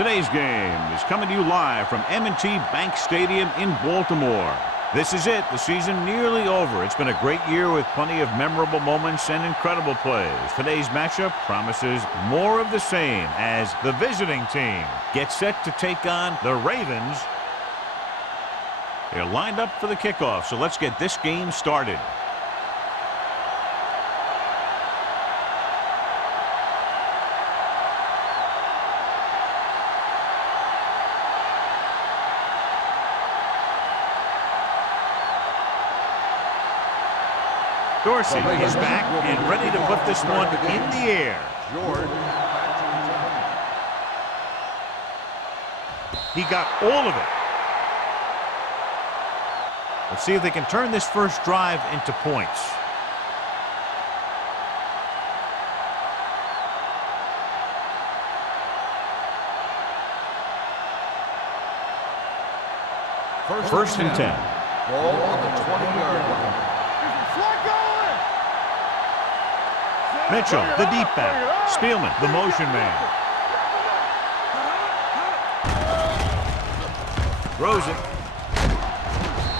Today's game is coming to you live from M&T Bank Stadium in Baltimore. This is it, the season nearly over. It's been a great year with plenty of memorable moments and incredible plays. Today's matchup promises more of the same as the visiting team gets set to take on the Ravens. They're lined up for the kickoff, so let's get this game started. Dorsey is back and ready to put this one in the air. He got all of it. Let's see if they can turn this first drive into points. First and 10. Ball on the 20-yard line. Mitchell, the deep back. Spielman, the motion man. Throws it.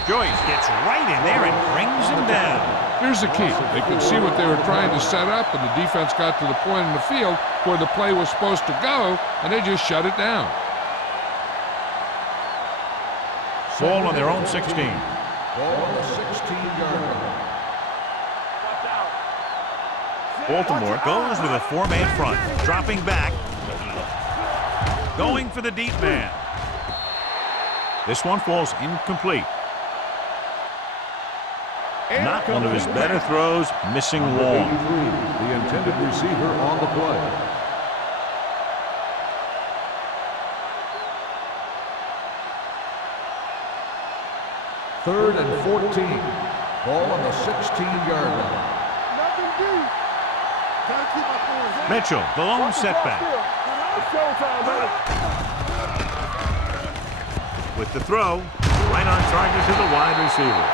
Joyce gets right in there and brings him down. Here's the key. They could see what they were trying to set up, and the defense got to the point in the field where the play was supposed to go, and they just shut it down. Ball on their own 16. Ball on the 16-yard line. Baltimore goes with a four-man front, dropping back, going for the deep man. This one falls incomplete. Not one of his better throws, missing long. The intended receiver on the play. Third and 14. Ball on the 16-yard line. Mitchell, the lone setback. With the throw, right on target to the wide receiver.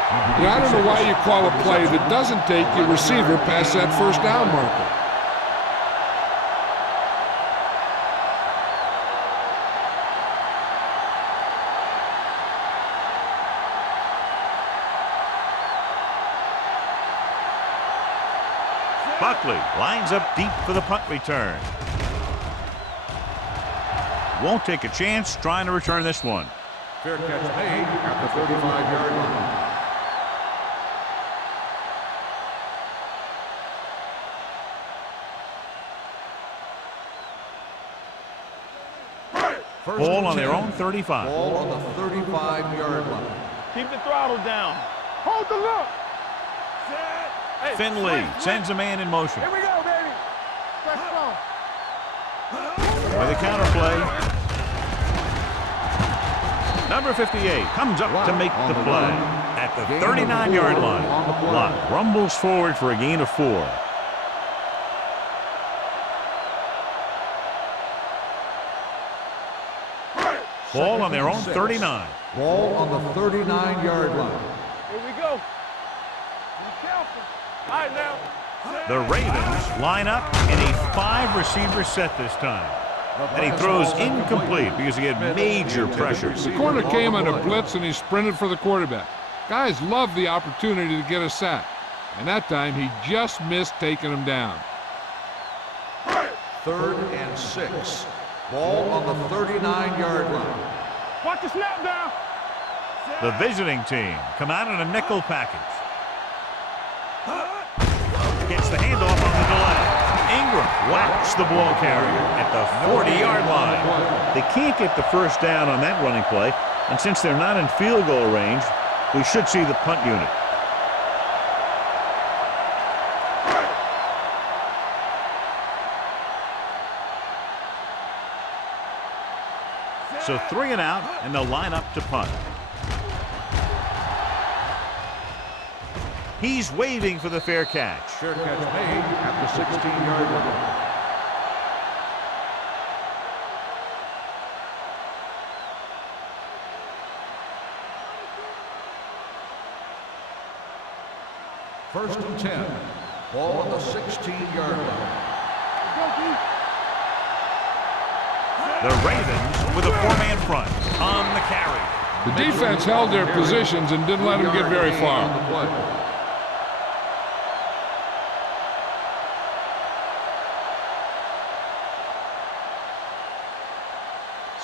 Yeah, I don't know why you call a play that doesn't take your receiver past that first down marker. Buckley lines up deep for the punt return. Won't take a chance trying to return this one. Fair catch made at the 35-yard line. Ball on their own 35. Ball on the 35-yard line. Keep the throttle down. Hold the look. Finley sends a man in motion. Here we go, baby. With a counter play. Number 58 comes up to make the play at the 39-yard line. Lott rumbles forward for a gain of 4. Ball on their own 39. Ball on the 39-yard line. Here we go. Be careful. All right, now. The Ravens line up in a 5-receiver set this time. And he throws incomplete because he had major pressure. The corner came on a blitz, and he sprinted for the quarterback. Guys love the opportunity to get a sack. And that time, he just missed taking him down. Third and 6. Ball on the 39-yard line. Watch the snap down. The visiting team come out in a nickel package. Gets the handoff on the delay. Ingram whacks the ball carrier at the 40-yard line. They can't get the first down on that running play, and since they're not in field goal range, we should see the punt unit. So 3 and out, and they'll line up to punt. He's waving for the fair catch. Fair catch made at the 16-yard line. First and 10. Ball on the 16-yard line. The Ravens with a four-man front on the carry. The defense held their positions and didn't let them get very far.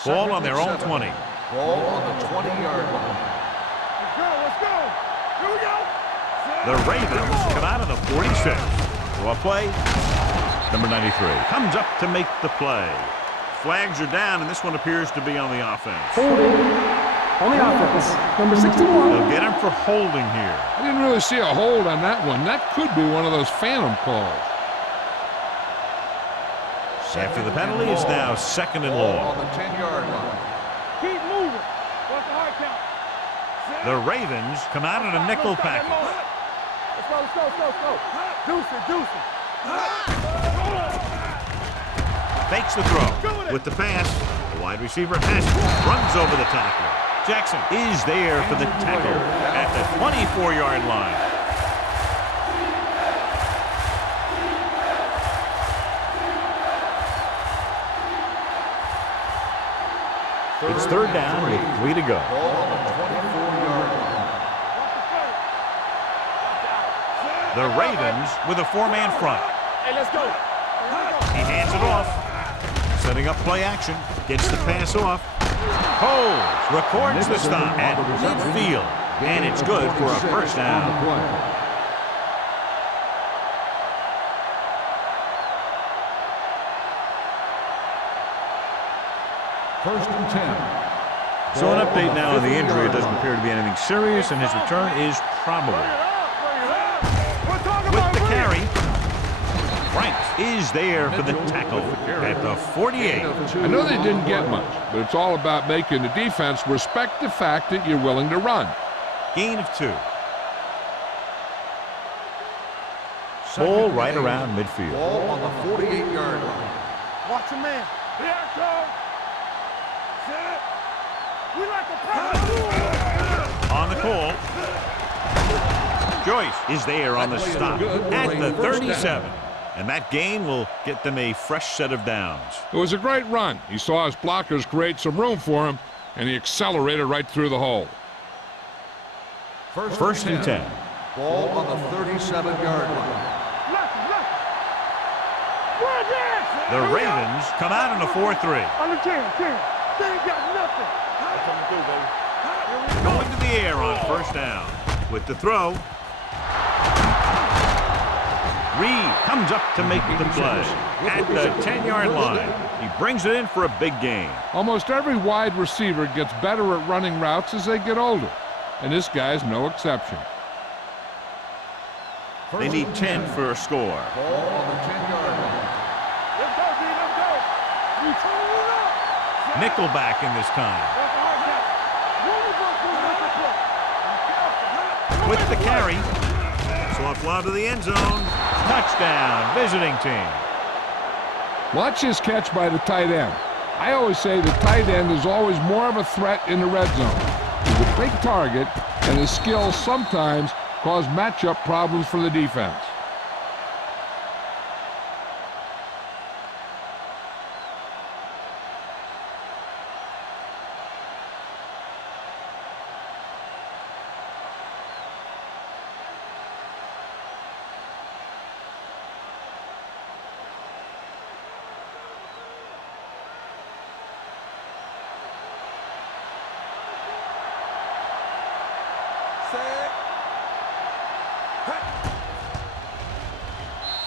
Ball on their own 20. Ball on the 20-yard line. Let's go, let's go. Here we go. The Ravens come out of the 46. To a play. Number 93 comes up to make the play. Flags are down, and this one appears to be on the offense. Holding on the offense. Number 61. They'll get him for holding here. I didn't really see a hold on that one. That could be one of those phantom calls. After the penalty, it's now second and Ball long. on the 10-yard line. Keep moving. What's the hard count? The Ravens come out in a nickel package. Let's go, let's go, let's go, let's go. Deuce it, deuce it. Fakes the throw. With the pass, the wide receiver has runs over the tackler. Jackson is there for the tackle at the 24-yard line. It's third down with 3 to go. Ball on the 24-yard line. The Ravens with a four-man front. Hey, let's go. He hands it off. Setting up play action. Gets the pass off. Holds. Records the stop at midfield. And it's good for a first down. First and 10. So an update now on the injury. It doesn't appear to be anything serious, and his return is probable. With the carry, Franks is there for the tackle at the 48. I know they didn't get much, but it's all about making the defense respect the fact that you're willing to run. Gain of 2. Ball right around midfield. Ball on the 48-yard line. Watch a man. Here it comes. Set. We like a power. On the call. Joyce is there on the stop at the 37. And that gain will get them a fresh set of downs. It was a great run. He saw his blockers create some room for him, and he accelerated right through the hole. First and 10. Ball on the 37-yard line. The Ravens come out in a 4-3. On the 10. They ain't got nothing. That's what we do, baby. Going to the air on first down. With the throw. Reed comes up to make the play at the 10-yard line. He brings it in for a big gain. Almost every wide receiver gets better at running routes as they get older, and this guy's no exception. They need 10 for a score. Ball on the 10-yard line. Let's go, D, let's go. We turn it up. Nickelback in this time. That's the hard count. With the carry. Soft lob to the end zone. Touchdown, visiting team. Watch his catch by the tight end. I always say the tight end is always more of a threat in the red zone. He's a big target, and his skills sometimes cause matchup problems for the defense.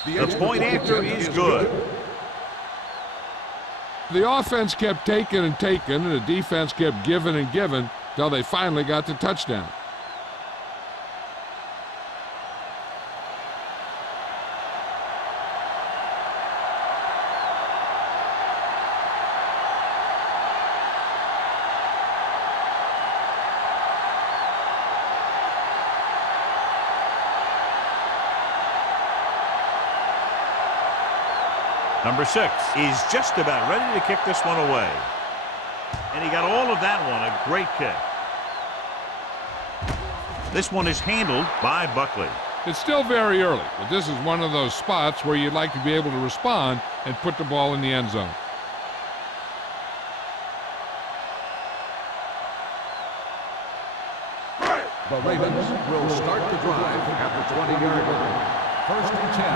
The point after is good. The offense kept taking and taking, and the defense kept giving and giving till they finally got the touchdown. Number 6 is just about ready to kick this one away. And he got all of that one, a great kick. This one is handled by Buckley. It's still very early, but this is one of those spots where you'd like to be able to respond and put the ball in the end zone. The Ravens will start the drive at the 20-yard line. 1st and 10.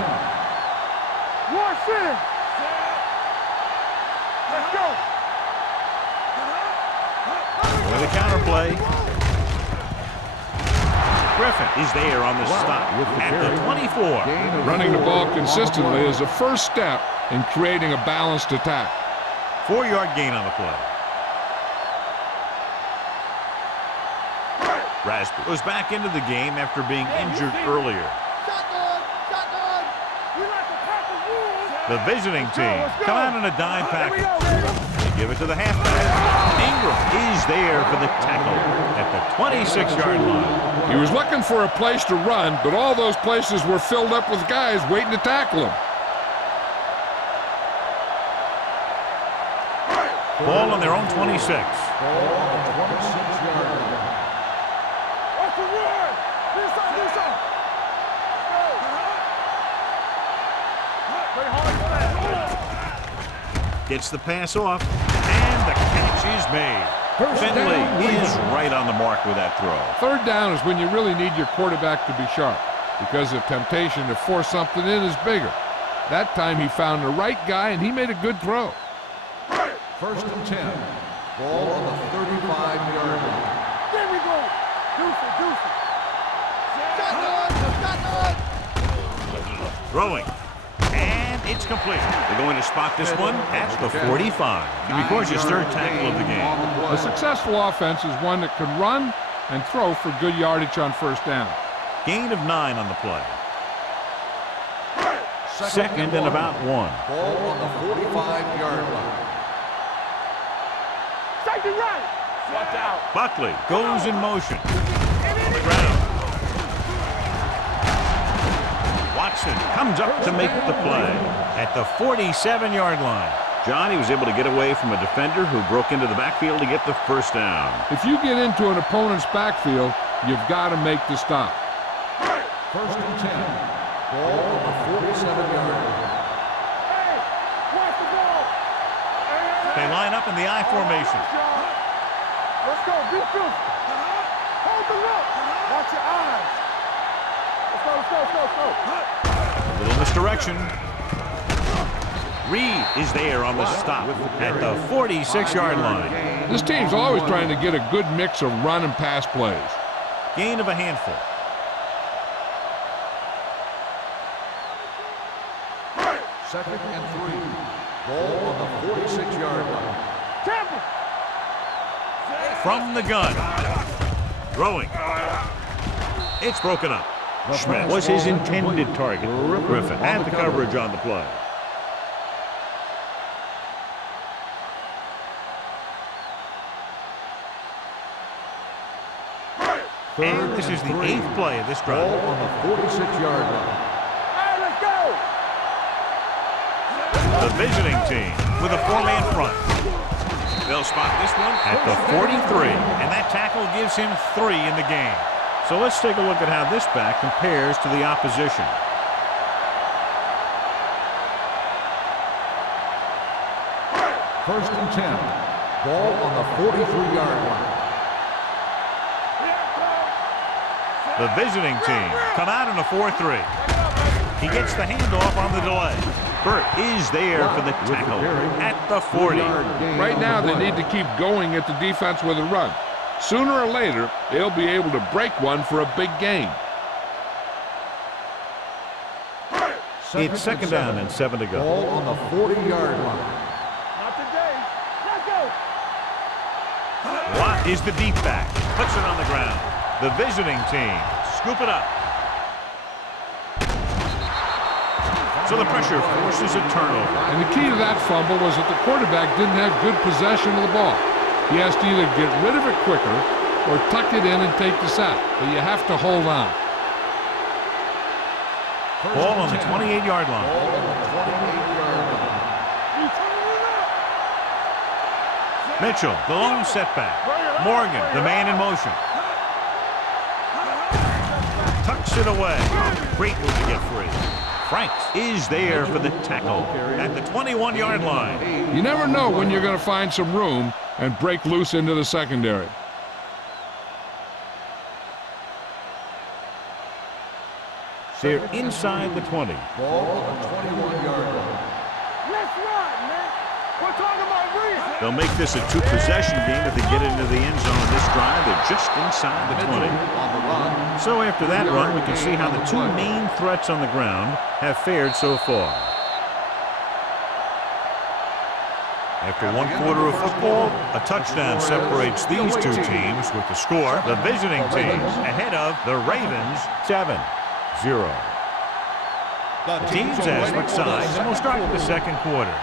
Watch it. Let's go. With a counter play. Griffin is there on the stop at the 24. Running the ball consistently is the first step in creating a balanced attack. 4-yard gain on the play. Raspberry was back into the game after being injured earlier. Shotgun. We like to pack the rules. The visiting team come out in a dime package. They give it to the halfback. Ingram is there for the tackle at the 26-yard line. He was looking for a place to run, but all those places were filled up with guys waiting to tackle him. Ball on their own 26. Ball on the 26-yard line. Watch the run. Do something. Play hard fast. Gets the pass off, and the catch is made. Finley is right on the mark with that throw. 3rd down is when you really need your quarterback to be sharp, because the temptation to force something in is bigger. That time he found the right guy, and he made a good throw. 1st and 10. Ball on the 35-yard line. There we go. Deuce it. Shotgun. Throwing. And it's complete. They're going to spot this one at the 45. He records his 3rd tackle of the game. A successful offense is one that can run and throw for good yardage on 1st down. Gain of 9 on the play. 2nd and about 1. Ball on the 45-yard line. Safety right. Watch out. Buckley goes in motion. On the ground. Watson comes up to make the play at the 47-yard line. John, he was able to get away from a defender who broke into the backfield to get the 1st down. If you get into an opponent's backfield, you've got to make the stop. 1st and 10. Ball on the 47-yard line. Hey, watch the ball. They line up in the I formation. Let's go. Be fierce. Hold the look. Watch your eyes. Let's go. A little misdirection. Reed is there on the stop at the 46-yard line. This team's always trying to get a good mix of run and pass plays. Gain of a handful. 2nd and 3. Ball on the 46-yard line. Tampa. From the gun. Throwing. It's broken up. Schmidt was his intended target. Griffin had the coverage on the play. And this is the 8th play of this drive. Ball on the 46-yard line. Hey, let's go. The visiting team with a 4-man front. They'll spot this one at the 43, and that tackle gives him 3 in the game. So let's take a look at how this back compares to the opposition. First and 10. Ball on the 43-yard line. The visiting team come out in a 4-3. He gets the handoff on the delay. Burt is there for the tackle at the 40. Right now they need to keep going at the defense with a run. Sooner or later, they'll be able to break one for a big gain. It's second down and 7 to go. Ball on the 40-yard line. Not today. Let's go. Watt is the deep back. Puts it on the ground. The visiting team scoop it up. So the pressure forces a turnover. And the key to that fumble was that the quarterback didn't have good possession of the ball. He has to either get rid of it quicker or tuck it in and take the sack. But you have to hold on. Ball on the 28-yard line. Ball on the 28-yard line. Mitchell, the lone setback. Morgan, the man in motion. Tucks it away. Great move to get free. Franks is there for the tackle at the 21-yard line. You never know when you're going to find some room and break loose into the secondary. They're inside the 20. Ball on the 21-yard line. Let's run, man. We're talking about reason. They'll make this a two-possession game if they get into the end zone this drive. They're just inside the 20. On the run. So after that run, we can see how the two main threats on the ground have fared so far. After one quarter of football, a touchdown separates these two teams with the score. The visiting team ahead of the Ravens 7-0. The teams have switched sides, and we'll start with the second quarter.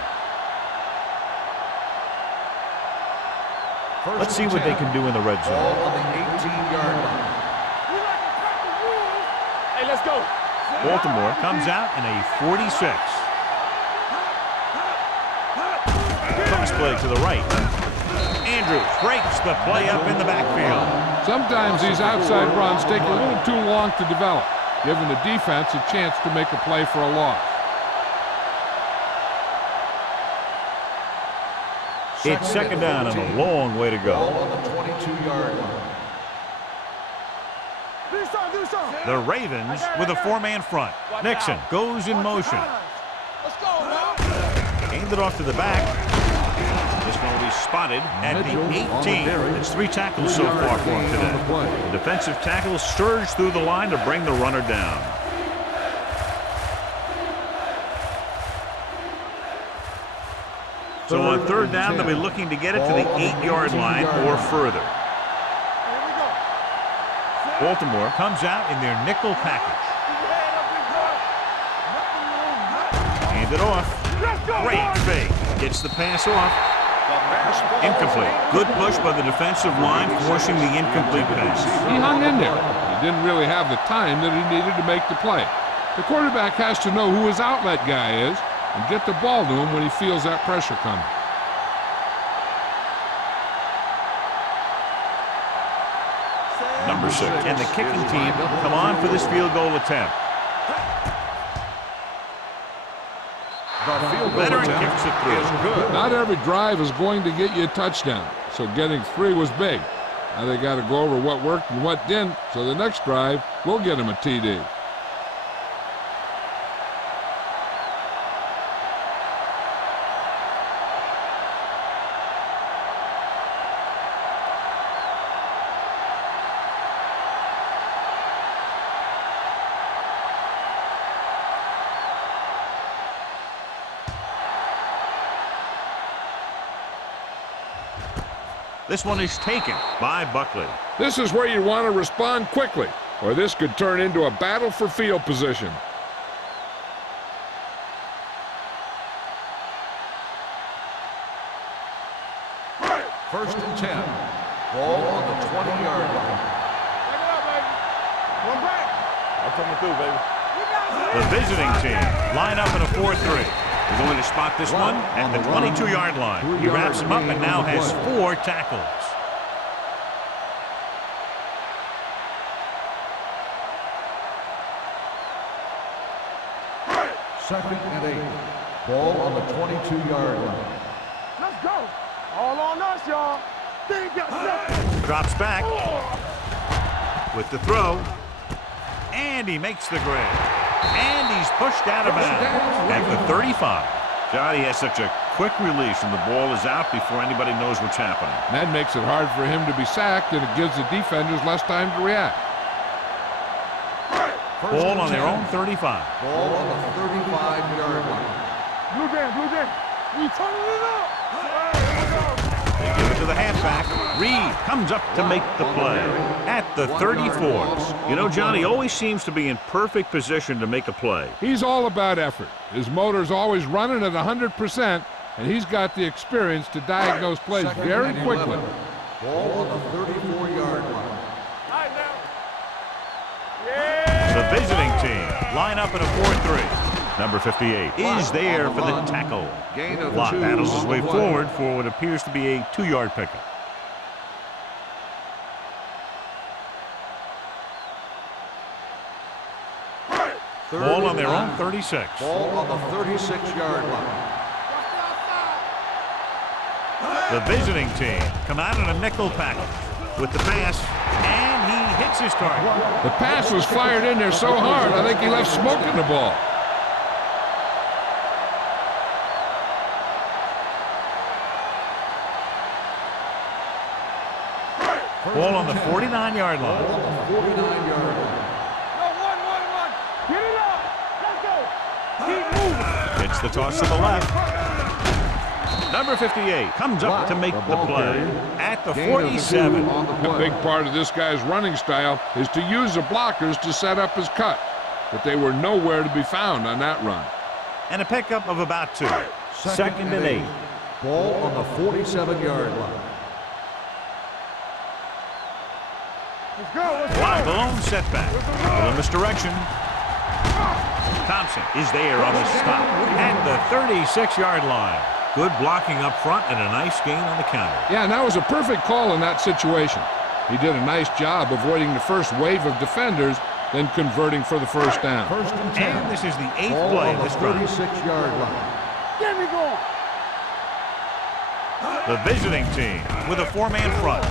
Let's see what they can do in the red zone. Ball on the 18-yard line. We like to cut the rules. Hey, let's go. Baltimore comes out in a 46. Cross play to the right. Andrews breaks the play up in the backfield. Sometimes these outside runs take a little too long to develop, giving the defense a chance to make a play for a loss. It's second down and a long way to Ball go. on the 22-yard line. Do something. The Ravens with a four-man front. Nixon goes in motion. Let's go, man. Hand it off to the back. This one will be spotted at the 18. It's 3 tackles so far for him today. The defensive tackle surged through the line to bring the runner down. So on third down, they'll be looking to get it to the 8-yard line or further. Here we go. Baltimore comes out in their nickel package. Hand it off. Let's go, Great boys. fake. Gets the pass off. Incomplete. Good push by the defensive line, forcing the incomplete pass. He hung in there. He didn't really have the time that he needed to make the play. The quarterback has to know who his outlet guy is and get the ball to him when he feels that pressure coming. Number 6. And the kicking team come on for this field goal attempt. The field goal Veteran attempt kicks it through. is good. Not every drive is going to get you a touchdown, so getting 3 was big. Now they got to go over what worked and what didn't, so the next drive will get him a TD. This one is taken by Buckley. This is where you want to respond quickly, or this could turn into a battle for field position. First and 10. Ball on the 20-yard line. Take it up, baby. One back. I'm coming through, baby. The visiting team line up in a 4-3. They're going to spot this one at the 22-yard line. He wraps him up and now has 4 tackles. Second and 8. Ball on the 22-yard line. Let's go. All on us, y'all. They got set. Drops back with the throw. And he makes the grade. And he's pushed out of bounds at the 35. Johnny has such a quick release and the ball is out before anybody knows what's happening. That makes it hard for him to be sacked, and it gives the defenders less time to react. Ball on their own 35. Ball on the 35-yard line. Blue game. We turning it up. Here we go. They give it to the halfback. Reed comes up to make the play at the 34. You know, Johnny always seems to be in perfect position to make a play. He's all about effort. His motor's always running at 100%, and he's got the experience to diagnose plays Second very and quickly. 11. Ball on the 34-yard line. All right, now. Yeah. The visiting team line up in a 4-3. Number 58 is there for the tackle. Gain of Lott 2 battles his on way the play. forward for what appears to be a 2-yard pickup. Ball on their own 36. Ball on the 36-yard line. The visiting team come out in a nickel package with the pass, and he hits his target. The pass was fired in there so hard, I think he left smoke in the ball. Ball on the 49-yard line. Ball on the 49-yard line. One. Get it up. Let's go. Keep moving. It's the toss to the left. Number 58 comes up to make the play at the 47. A big part of this guy's running style is to use the blockers to set up his cut, but they were nowhere to be found on that run. And a pickup of about 2. Second and 8. Ball on the 47-yard line. Let's go. Line alone setback. Little misdirection. Thompson is there on the stop at the 36-yard line. Good blocking up front and a nice gain on the counter. Yeah, and that was a perfect call in that situation. He did a nice job avoiding the first wave of defenders, then converting for the first down. First and 10. And this is the 8th Ball play on of the this drive. 36-yard line. Get me going. The visiting team with a 4-man front.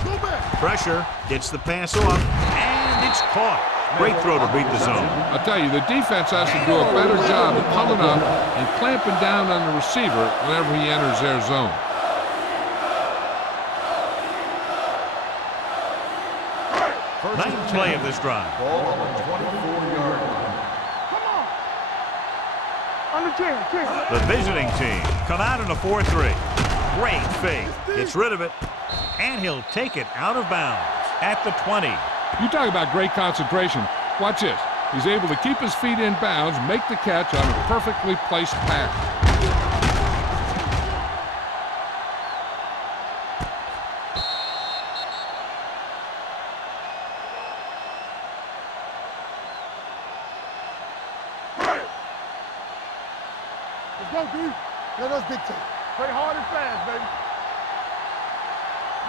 Pressure, gets the pass off, and it's caught. Great throw to beat the zone. I'll tell you, the defense has to do a better job of coming up and clamping down on the receiver whenever he enters their zone. Ninth play of this drive. Ball on the 24-yard line. Come on. On the 10. The visiting team come out in a 4-3. Great fake. Gets rid of it, and he'll take it out of bounds at the 20. You talk about great concentration. Watch this. He's able to keep his feet in bounds, make the catch on a perfectly placed pass. Let's go, dude. Let us dictate. Play hard and fast, baby.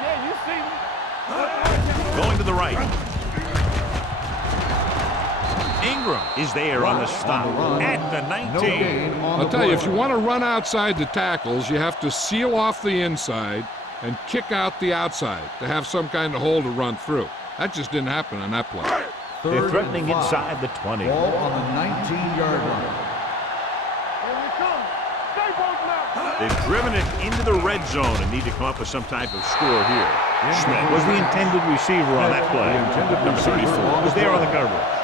Yeah, you see me. Going to the right. Ingram is there on the stop at the 19. I'll tell you, if you want to run outside the tackles, you have to seal off the inside and kick out the outside to have some kind of hole to run through. That just didn't happen on that play. They're threatening inside the 20. Ball on the 19-yard line. Here we come. Stay both now. They've driven it into the red zone and need to come up with some type of score here. Schmidt was the intended receiver on that play. Number 34 was there on the coverage.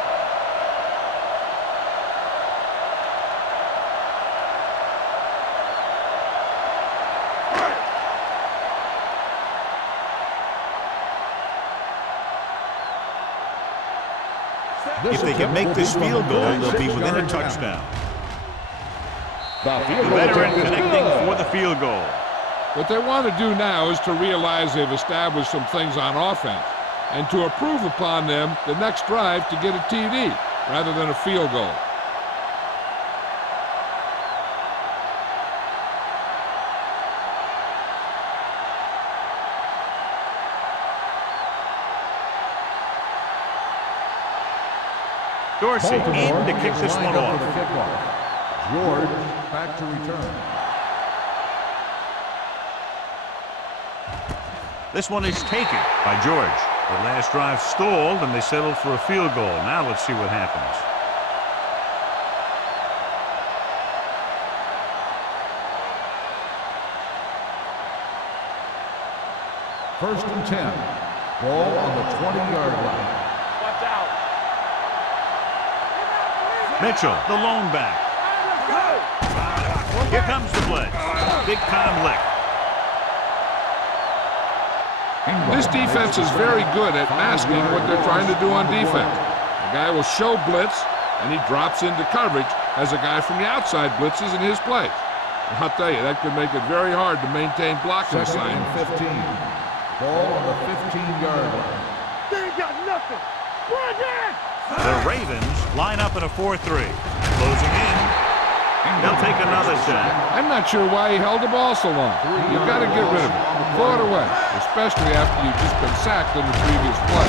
If they can make this field goal, they'll be within a touchdown. The veteran connecting for the field goal. What they want to do now is to realize they've established some things on offense and to improve upon them the next drive to get a TD rather than a field goal. Dorsey in to kick this one off. George back to return. This one is taken by George. The last drive stalled and they settled for a field goal. Now let's see what happens. First and 10. Ball on the 20-yard line. Watch out. Mitchell, the lone back. Here comes the blitz. Big time lick. This defense is very good at masking what they're trying to do on defense. The guy will show blitz, and he drops into coverage as a guy from the outside blitzes in his place. I'll tell you, that could make it very hard to maintain blocking Second and assignments. 15. Ball on the 15-yard line. They ain't got nothing. Bring it! The Ravens line up in a 4-3. Closing in. They'll take another sack. I'm not sure why he held the ball so long. You've got to get rid of it. Throw it away, especially after you've just been sacked in the previous play.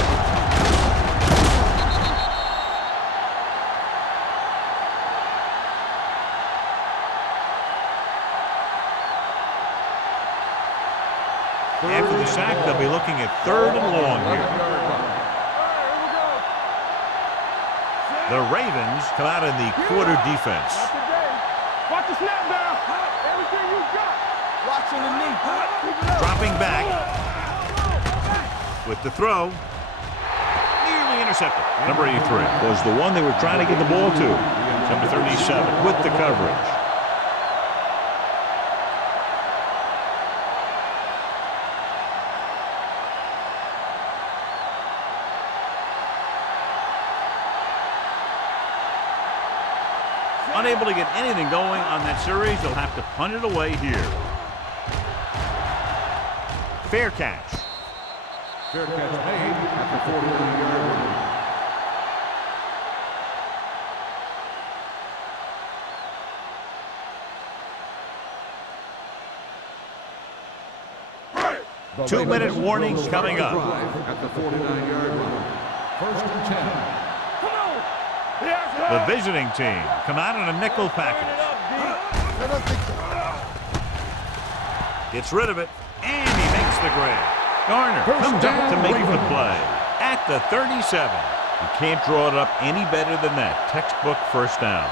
After the sack, they'll be looking at 3rd and long here. The Ravens come out in the quarter defense. Not today. Watch the snap down. Everything you got. Watch on the knee. Keep it up. Dropping back with the throw. Nearly intercepted. Number 83 was the one they were trying to get the ball to. Number 37 with the coverage. Unable to get anything going on that series, they'll have to punt it away here. Fair catch. Fair catch made at the 49-yard line. 2-minute warning coming up. At the 49-yard line. 1st and 10. The visiting team come out in a nickel package. Gets rid of it, and he makes the grab. Garner comes up to make the play at the 37. You can't draw it up any better than that. Textbook first down.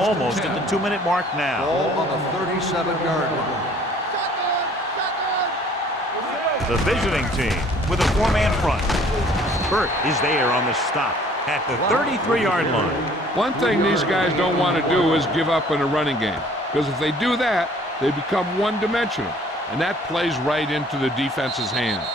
Almost at the 2-minute mark now. Ball on the 37-yard line. The visiting team with a 4-man front. Burt is there on the stop at the 33-yard line. One thing these guys don't want to do is give up in a running game, because if they do that, they become one-dimensional, and that plays right into the defense's hands.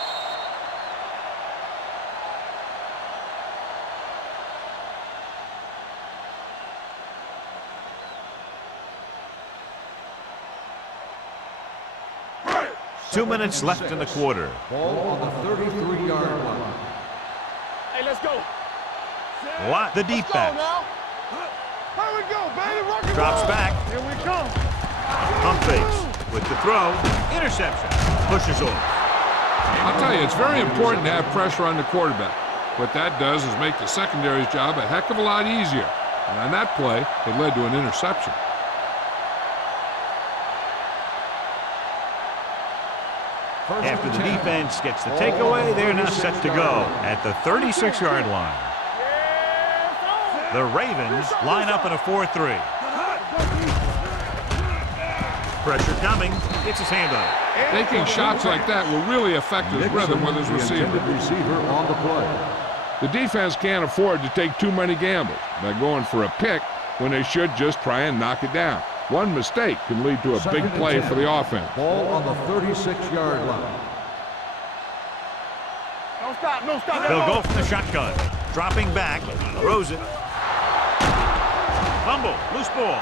Two minutes left in the quarter. Ball on the 33-yard line. Hey, let's go. Lot the deep back. Here we go, baby. Rock and Drops roll. back. Here we come. Pump fakes with the throw. Interception. Pushes off. I'll tell you, it's very important to have pressure on the quarterback. What that does is make the secondary's job a heck of a lot easier. And on that play, it led to an interception. After the defense gets the takeaway, they're now set to go at the 36-yard line. The Ravens line up in a 4-3. Pressure coming. Gets his hand on it. Taking shots like that will really affect his rhythm with his receiver. On the play. The defense can't afford to take too many gambles by going for a pick when they should just try and knock it down. One mistake can lead to a big play for the offense. Ball on the 36-yard line. No stop, no stop. They'll go from the shotgun. Dropping back. Throws it. Fumble. Loose ball.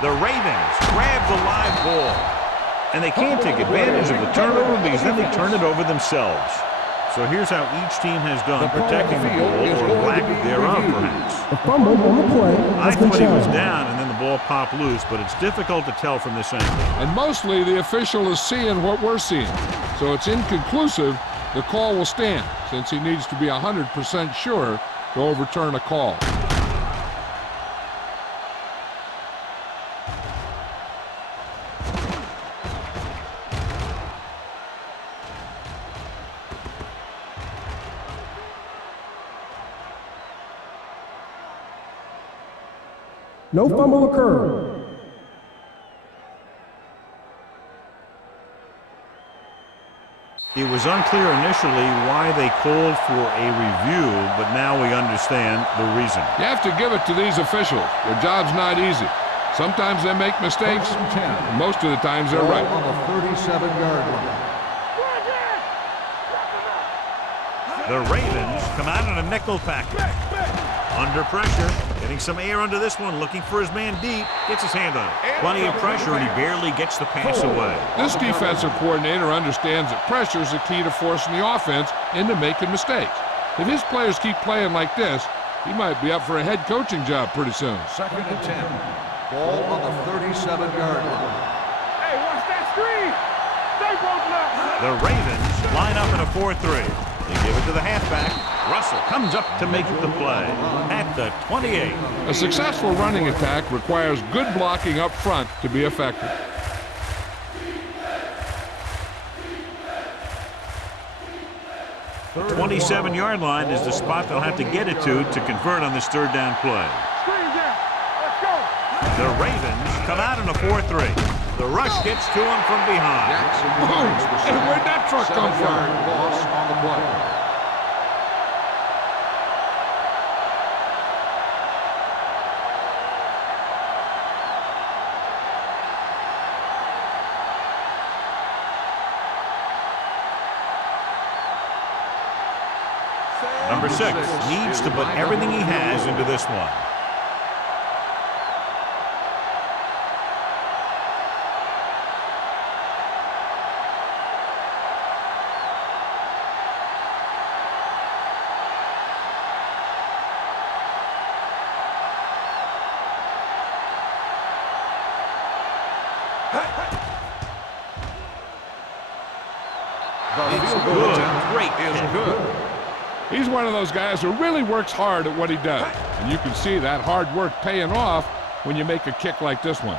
The Ravens grab the live ball. And they can't take advantage of the turnover because then they turn it over themselves. So here's how each team has done protecting the ball, or lack thereof, perhaps. A fumble on the play I has been thought he was challenged. down and then the ball popped loose, but it's difficult to tell from this angle. And mostly the official is seeing what we're seeing. So it's inconclusive. The call will stand since he needs to be 100% sure to overturn a call. No fumble occurred. It was unclear initially why they called for a review, but now we understand the reason. You have to give it to these officials. Their job's not easy. Sometimes they make mistakes. Most of the times they're right. Ball on the 37-yard line. The Ravens come out in a nickel package. Under pressure, getting some air under this one, looking for his man deep, gets his hand on it. Plenty of pressure, and he barely gets the pass away. This defensive coordinator understands that pressure is the key to forcing the offense into making mistakes. If his players keep playing like this, he might be up for a head coaching job pretty soon. 2nd and 10. Ball on the 37-yard line. Hey, watch that screen. Stay broken up. The Ravens line up in a 4-3. They give it to the halfback. Russell comes up to make the play at the 28. A successful running attack requires good blocking up front to be effective. The 27-yard line is the spot they'll have to get it to convert on this third down play. Screen down. Let's go. The Ravens come out in a 4-3. The rush gets to him from behind. Jackson Boom! makes the And sack. where'd that truck come from? 7-yard loss on the play. Number 6 needs to put everything he has into this one. The It's field goal good. attempt Great is kick. good. He's one of those guys who really works hard at what he does. And you can see that hard work paying off when you make a kick like this one.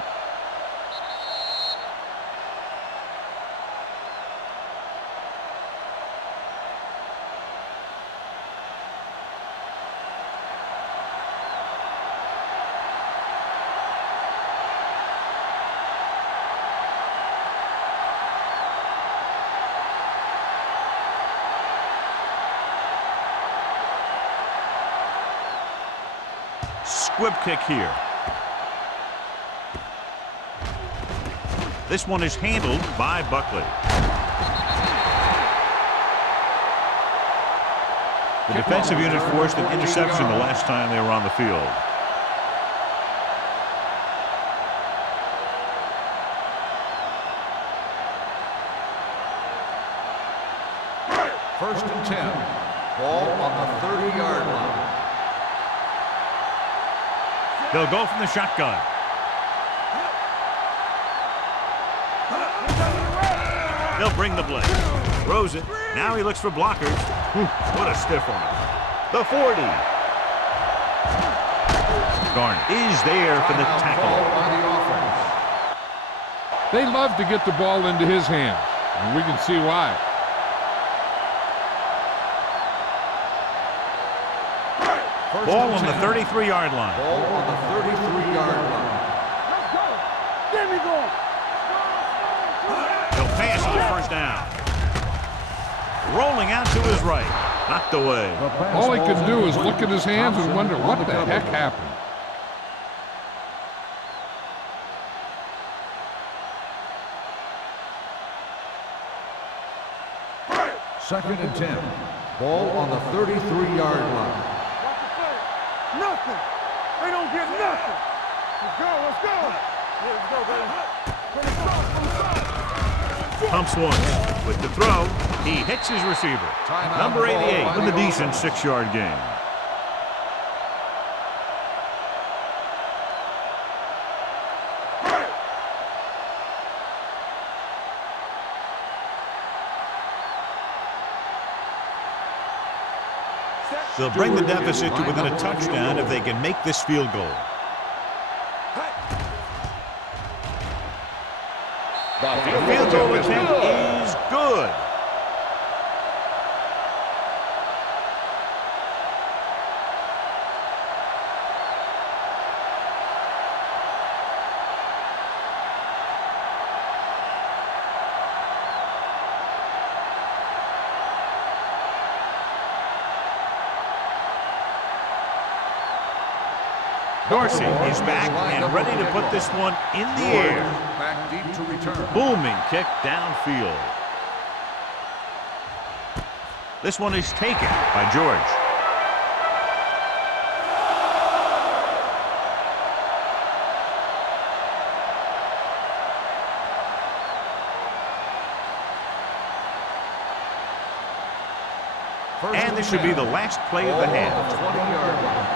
Squib kick here. This one is handled by Buckley. The defensive unit forced an interception the last time they were on the field. First and 10. Ball on the 30-yard line. They'll go from the shotgun. They'll bring the blitz. Throws it. Now he looks for blockers. What a stiff one. The 40. Garn is there for the Timeout tackle. called by the offense. They love to get the ball into his hands, and we can see why. First Ball and on the 10. 33-yard line. Ball on the 33-yard line. Let's go. Get me going. He'll pass on the first down. Rolling out to his right. Knocked away. All he can do is look at his hands and wonder what the heck happened. Second and 10. Ball on the 33-yard line. Watch the play. Nothing. They don't get nothing. Let's go. Let's go. Yeah, let's go, baby. Let's go. Pumps one. With the throw, he hits his receiver. Timeout Number called 88 by with a the decent offense. 6-yard gain. They'll bring the deficit to within a touchdown if they can make this field goal. The field goal attempt is good. Dorsey is back and ready to put this one in the air. Back deep to return. Booming kick downfield. This one is taken by George. And this should be the last play of the half. 20-yard line.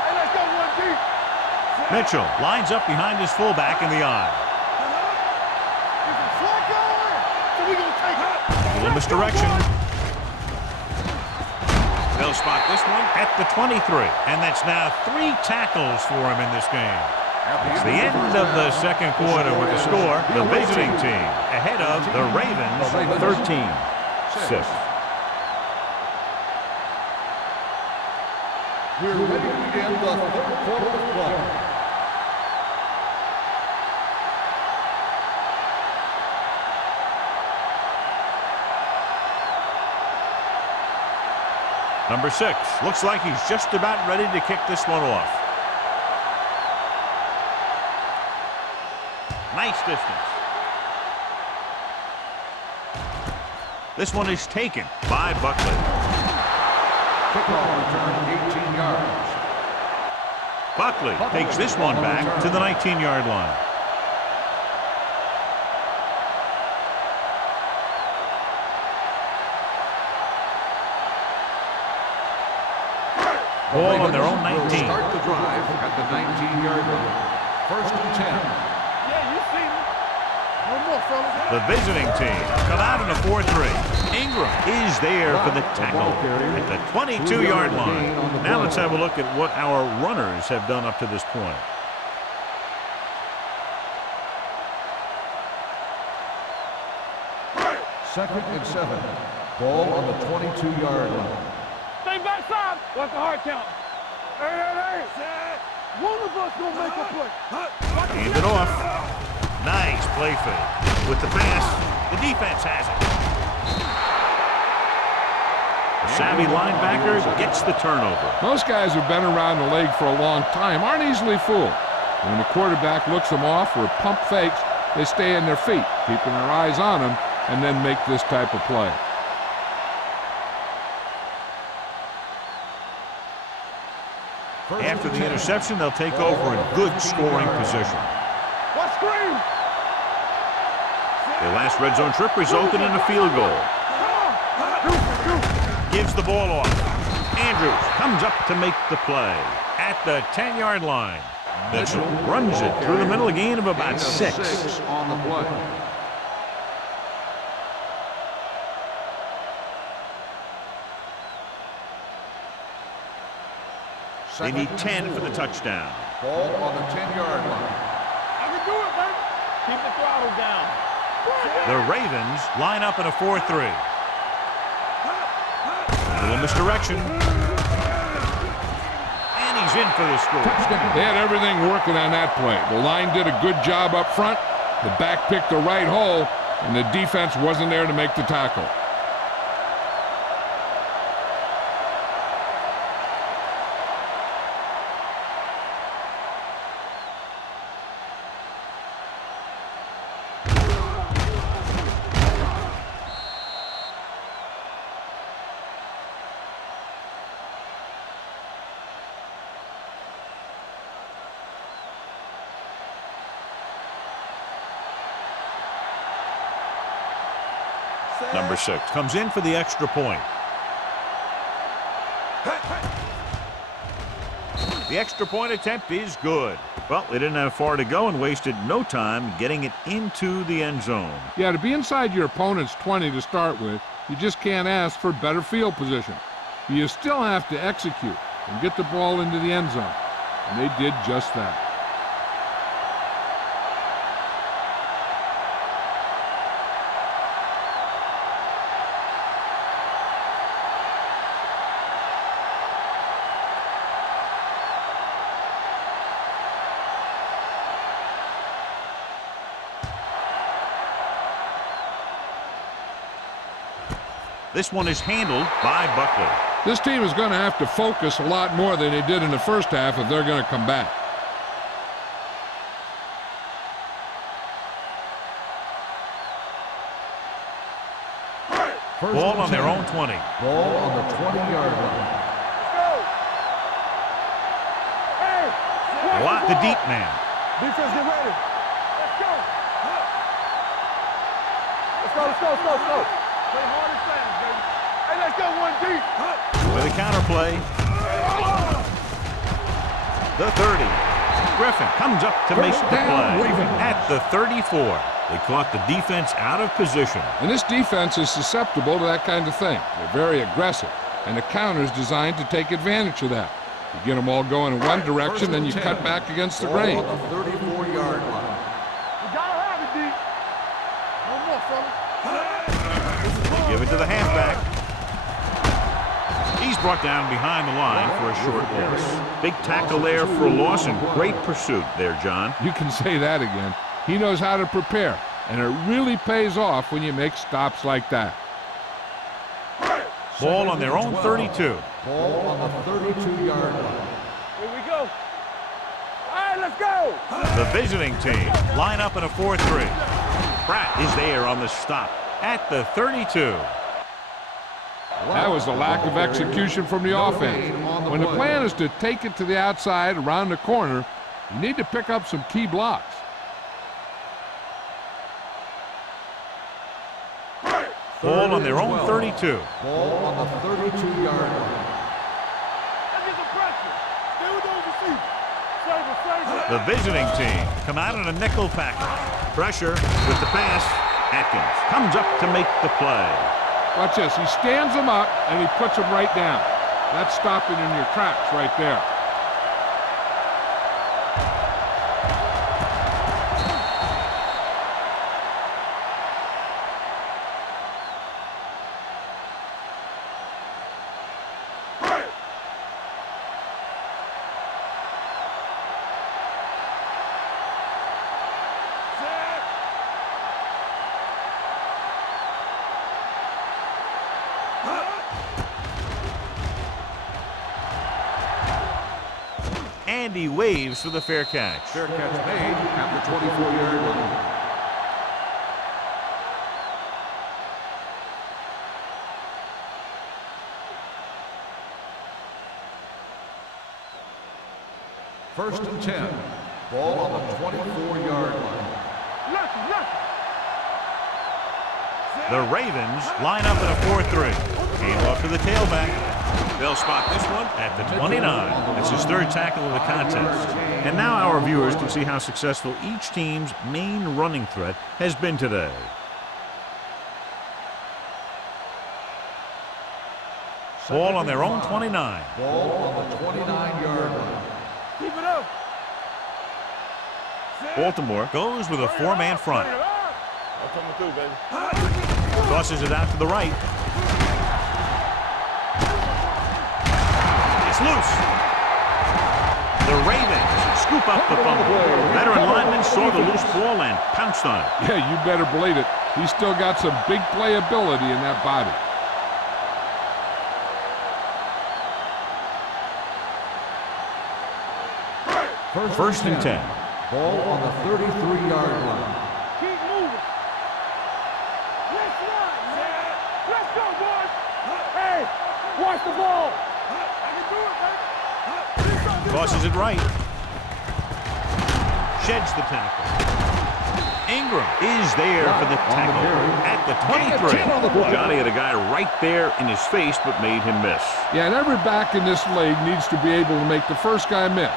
Hey, let's go one deep. Mitchell lines up behind his fullback in the eye. Is it flat going? So we gonna take it. A little misdirection. They'll spot this one at the 23. And that's now 3 tackles for him in this game. It's the end of the second quarter with the score. The visiting team ahead of the Ravens 13-6. We're ready to begin the third quarter of play. Number 6. Looks like he's just about ready to kick this one off. Nice distance. This one is taken by Buckley. Kickoff return 18 yards. Buckley takes this one back to the 19-yard line. Ball on their own 19. Will start the drive at the 19-yard line. First and 10. Yeah, you see me. One more, fellas. The visiting team come out in a 4-3. Ingram is there for the tackle at the 22-yard line. Now let's have a look at what our runners have done up to this point. Second and 7. Ball on the 22-yard line. Stay backside. What's the hard count? Hey. One of us gonna make a play. Hand it off. Nice play fake. With the pass, the defense has it. The savvy linebacker gets the turnover. Most guys who've been around the league for a long time aren't easily fooled. When the quarterback looks them off or pump fakes, they stay in their feet, keeping their eyes on them, and then make this type of play. After the interception, they'll take over in good scoring position. What screen? Their last red zone trip resulted in a field goal. Gives the ball off. Andrews comes up to make the play at the 10-yard line. Mitchell runs it through the middle, a gain of about 6. On the play. They need 10 for the touchdown. Ball on the 10-yard line. I can do it, baby. Keep the throttle down. The Ravens line up in a 4-3. A little misdirection. And he's in for the score. They had everything working on that play. The line did a good job up front. The back picked the right hole, and the defense wasn't there to make the tackle. Number 6 comes in for the extra point. The extra point attempt is good. Well, they didn't have far to go and wasted no time getting it into the end zone. Yeah, to be inside your opponent's 20 to start with, you just can't ask for better field position. You still have to execute and get the ball into the end zone. And they did just that. This one is handled by Buckley. This team is going to have to focus a lot more than they did in the first half if they're going to come back. Ball on their own 20. Ball on the 20-yard line. Hey. A lot the deep man. Defense, get ready. Let's go. Let's go. Play hard and fast, baby. Hey, let's go one deep. With a counterplay. The 30. Griffin comes up to make the play at the 34. They caught the defense out of position. And this defense is susceptible to that kind of thing. They're very aggressive, and the counter is designed to take advantage of that. You get them all going in one direction, then you cut back against the grain. Ball on the 34-yard line. We gotta have it deep. One more, fellas. They give it to the halfback. He's brought down behind the line for a short loss. Big tackle there for a loss and great pursuit there, John. You can say that again. He knows how to prepare, and it really pays off when you make stops like that. Ball on their own 32. Ball on the 32-yard line. Here we go. All right, let's go. The visiting team line up in a 4-3. Pratt is there on the stop at the 32. That was a lack of execution from the offense. When the plan is to take it to the outside around the corner, you need to pick up some key blocks. Ball on their own 32. Ball on the 32-yard line. Let's get some pressure. Stay with those receivers. Save it, save it. The visiting team come out in a nickel package. Pressure with the pass. Atkins comes up to make the play. Watch this. He stands them up, and he puts them right down. That's stopping in your tracks right there. And he waves for the fair catch. Fair catch made at the 24-yard line. First and 10. Ball on the 24-yard line. The Ravens line up in a 4-3. Handoff to the tailback. They'll spot this one at the 29. It's his third tackle of the contest. And now our viewers can see how successful each team's main running threat has been today. Ball on their own 29. Ball on the 29-yard line. Keep it up. Baltimore goes with a four-man front. I'm coming through, baby. Tosses it out to the right. It's loose. The Ravens scoop up the fumble. Veteran lineman saw the loose ball and pounced on it. Yeah, you better believe it. He's still got some big playability in that body. First and 10. Ball on the 33-yard line. Keep moving. Let's run, man. Let's go, boys. Hey, watch the ball. I can do it, baby. Tosses it right. Sheds the tackle. Ingram is there for the tackle at the 23. Johnny had a guy right there in his face but made him miss. Yeah, and every back in this league needs to be able to make the first guy miss,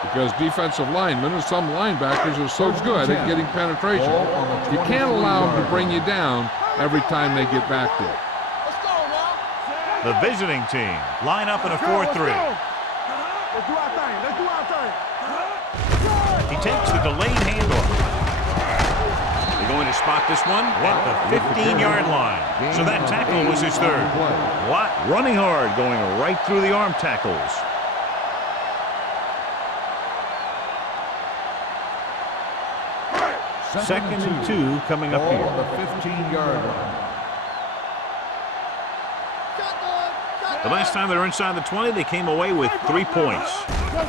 because defensive linemen and some linebackers are so good at getting penetration. You can't allow them to bring you down every time they get back there. Let's go now. The visiting team line up in a 4-3. Let's do our thing. Let's do our thing. He takes the delayed handoff. They're going to spot this one at the 15-yard line. So that tackle was his third. Watt running hard, going right through the arm tackles. Second and 2 coming up Ball here. on the 15-yard line. The last time they were inside the 20, they came away with 3 points.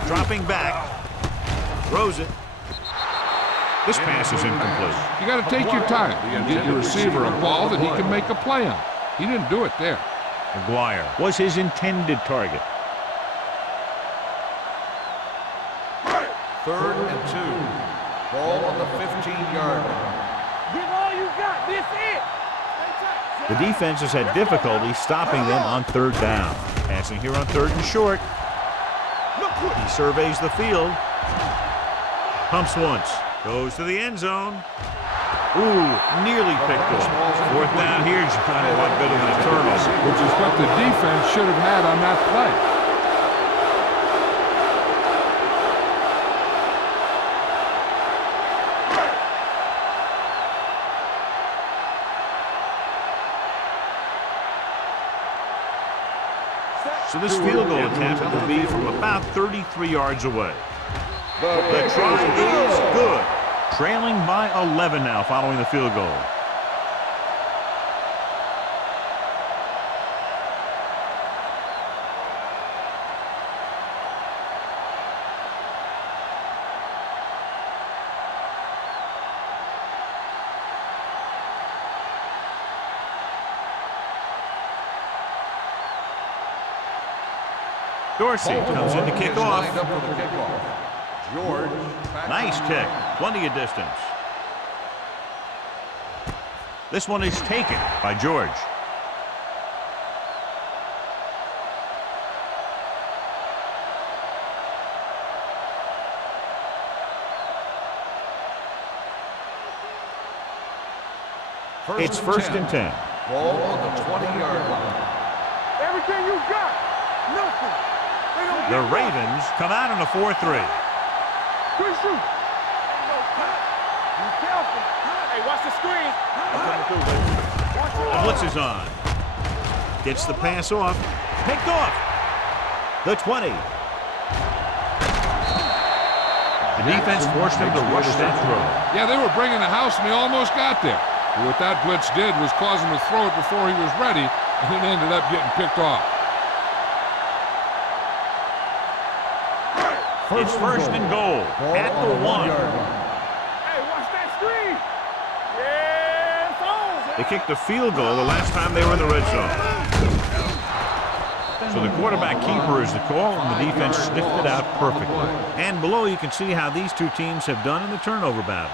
Dropping back, throws it. This pass is incomplete. You got to take your time and get your receiver a ball that he can make a play on. He didn't do it there. McGuire was his intended target. Third and 2. Ball on the 15-yard line. Give all you got. This it. The defense has had difficulty stopping them on third down. Passing here on third and short. He surveys the field. Pumps once. Goes to the end zone. Ooh, nearly picked off. Fourth down here, John, a lot better than a turnover. Which is what the defense should have had on that play. So this field goal attempt will be from about 33 yards away. The try is good. Trailing by 11 now following the field goal. Dorsey comes in to kick off. George. Nice kick. Plenty of distance. This one is taken by George. It's first and 10. Ball on the 20-yard line. Everything you got. Nothing. The Ravens come out in a 4-3. Good shoot. Be careful. Hey, watch the screen. The blitz is on. Gets the pass off. Picked off. The 20. The defense forced him to rush that throw. Yeah, they were bringing the house, and he almost got there. But what that blitz did was cause him to throw it before he was ready, and it ended up getting picked off. It's first and goal at the 1. Hey, watch that screen. Yeah, it's on. They kicked a field goal the last time they were in the red zone. So the quarterback keeper is the call, and the defense sniffed it out perfectly. And below you can see how these two teams have done in the turnover battle.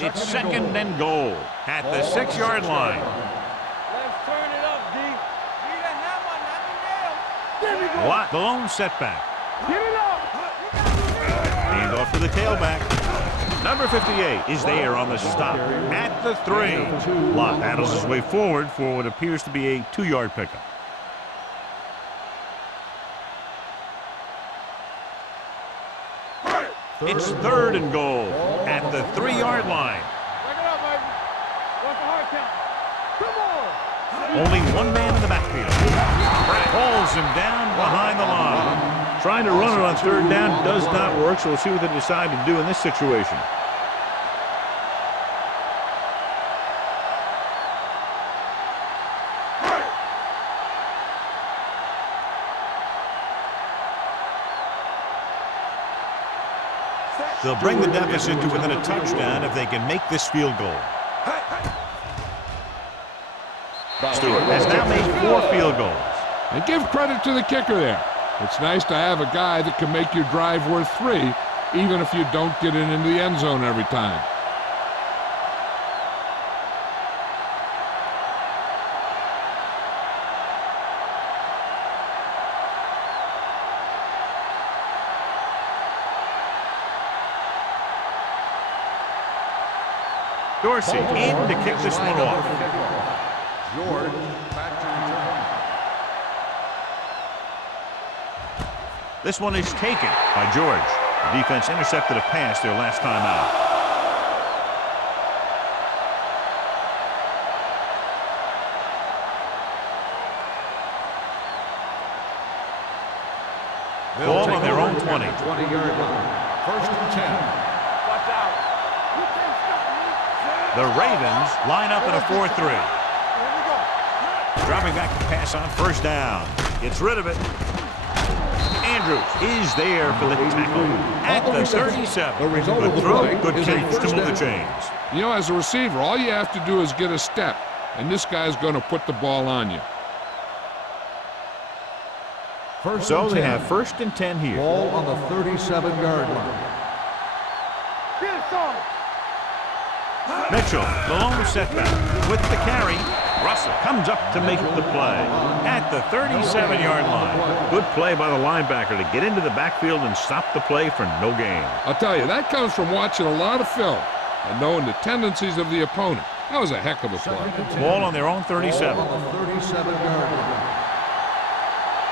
It's second and goal at the 6-yard line. Let's turn it up, D. Need a hammer, knock him down. There we go. Lot the lone setback. Get it up. Hand off to the tailback. Number 58 is there on the stop at the 3. Lott battles his way forward for what appears to be a 2-yard pickup. It's third and goal at the 3-yard line. Break it up, baby. What's the hard count? Come on. Only one man in the backfield. Pratt hauls him down behind the line. Trying to run it on third down does not work, so we'll see what they decide to do in this situation. They'll bring the deficit to within a touchdown if they can make this field goal. Stewart has now made 4 field goals. And give credit to the kicker there. It's nice to have a guy that can make your drive worth 3, even if you don't get it into the end zone every time. Dorsey in to kick this one off. George back to return. This one is taken by George. The defense intercepted a pass their last time out. Ball on their own 20. 20-yard line. First and 10. Watch out. You can't stop me. The Ravens line up in a 4-3. Here we go. Dropping back to pass on first down. Gets rid of it. Andrews is there for the tackle at the 37. The result Good of the throw, play good is a catch to first move the down. chains. You know, as a receiver, all you have to do is get a step, and this guy's going to put the ball on you. First So and they 10. have first and 10 here. Ball on the 37-yard line. Get it, son. Mitchell, the lone setback with the carry. Russell comes up to make the play at the 37-yard line. Good play by the linebacker to get into the backfield and stop the play for no gain. I'll tell you, that comes from watching a lot of film and knowing the tendencies of the opponent. That was a heck of a play. Ball on their own 37. Ball on the 37-yard line.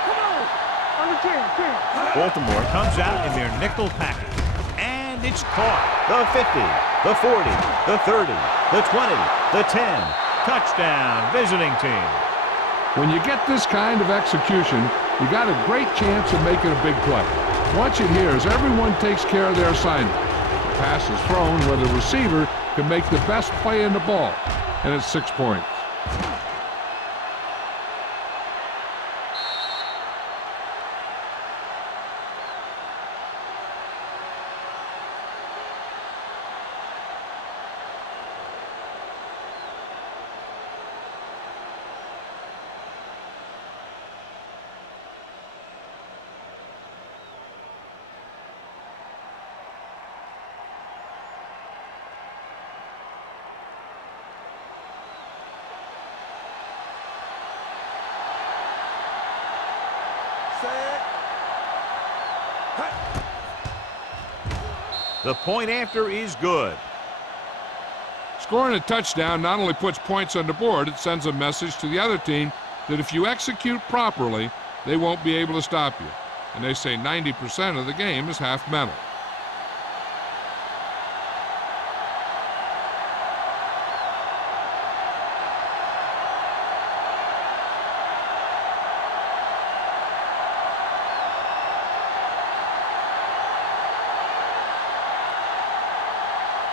Come on. On the 10. Baltimore comes out in their nickel package. And it's caught. The 50, the 40, the 30, the 20, the 10, Touchdown, visiting team. When you get this kind of execution, you got a great chance of making a big play. Watch it here as everyone takes care of their assignment. The pass is thrown where the receiver can make the best play in the ball, and it's 6 points. The point after is good. Scoring a touchdown not only puts points on the board, it sends a message to the other team that if you execute properly, they won't be able to stop you. And they say 90% of the game is half mental.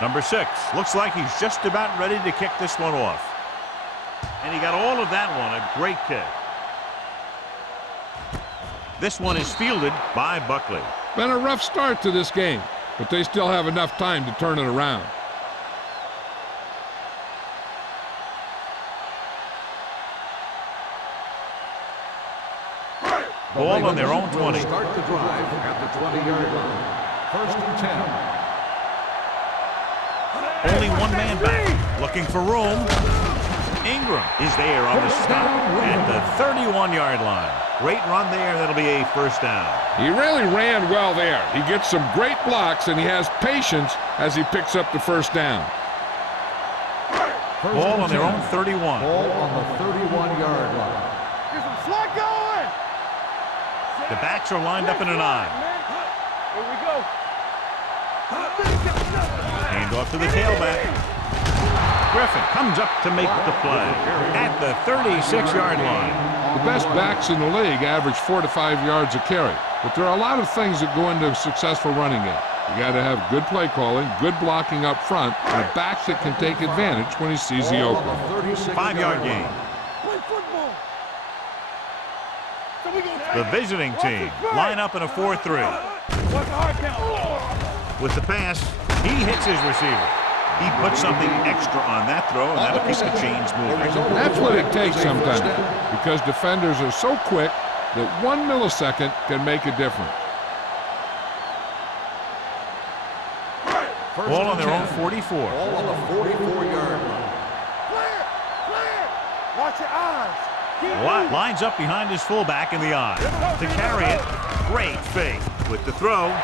Number 6, looks like he's just about ready to kick this one off. And he got all of that one, a great kick. This one is fielded by Buckley. Been a rough start to this game, but they still have enough time to turn it around. Ball on their own 20. Start the drive at the 20-yard line. 1st and 10. Only one man back, looking for room. Ingram is there on the stop at the 31-yard line. Great run there. That'll be a first down. He really ran well there. He gets some great blocks, and he has patience as he picks up the first down. Ball on their own 31. Ball on the 31-yard line. Get some slot going. The backs are lined up in an I. Here we go. Hand off to the tailback. Griffin comes up to make the play at the 36-yard line. The best backs in the league average 4 to 5 yards a carry, but there are a lot of things that go into a successful running game. You got to have good play calling, good blocking up front, and a back that can take advantage when he sees the opening. 5-yard gain. Play football. So we gonna The visiting team line up in a 4-3. watch the hard count. With the pass, he hits his receiver. He puts something extra on that throw, and that'll keep the chains moving. That's what it takes sometimes, because defenders are so quick that 1 millisecond can make a difference. Ball on their own 44. Ball on the 44-yard line. Clear. Watch your eyes. Lines up behind his fullback in the I. To carry it, great fake. With the throw,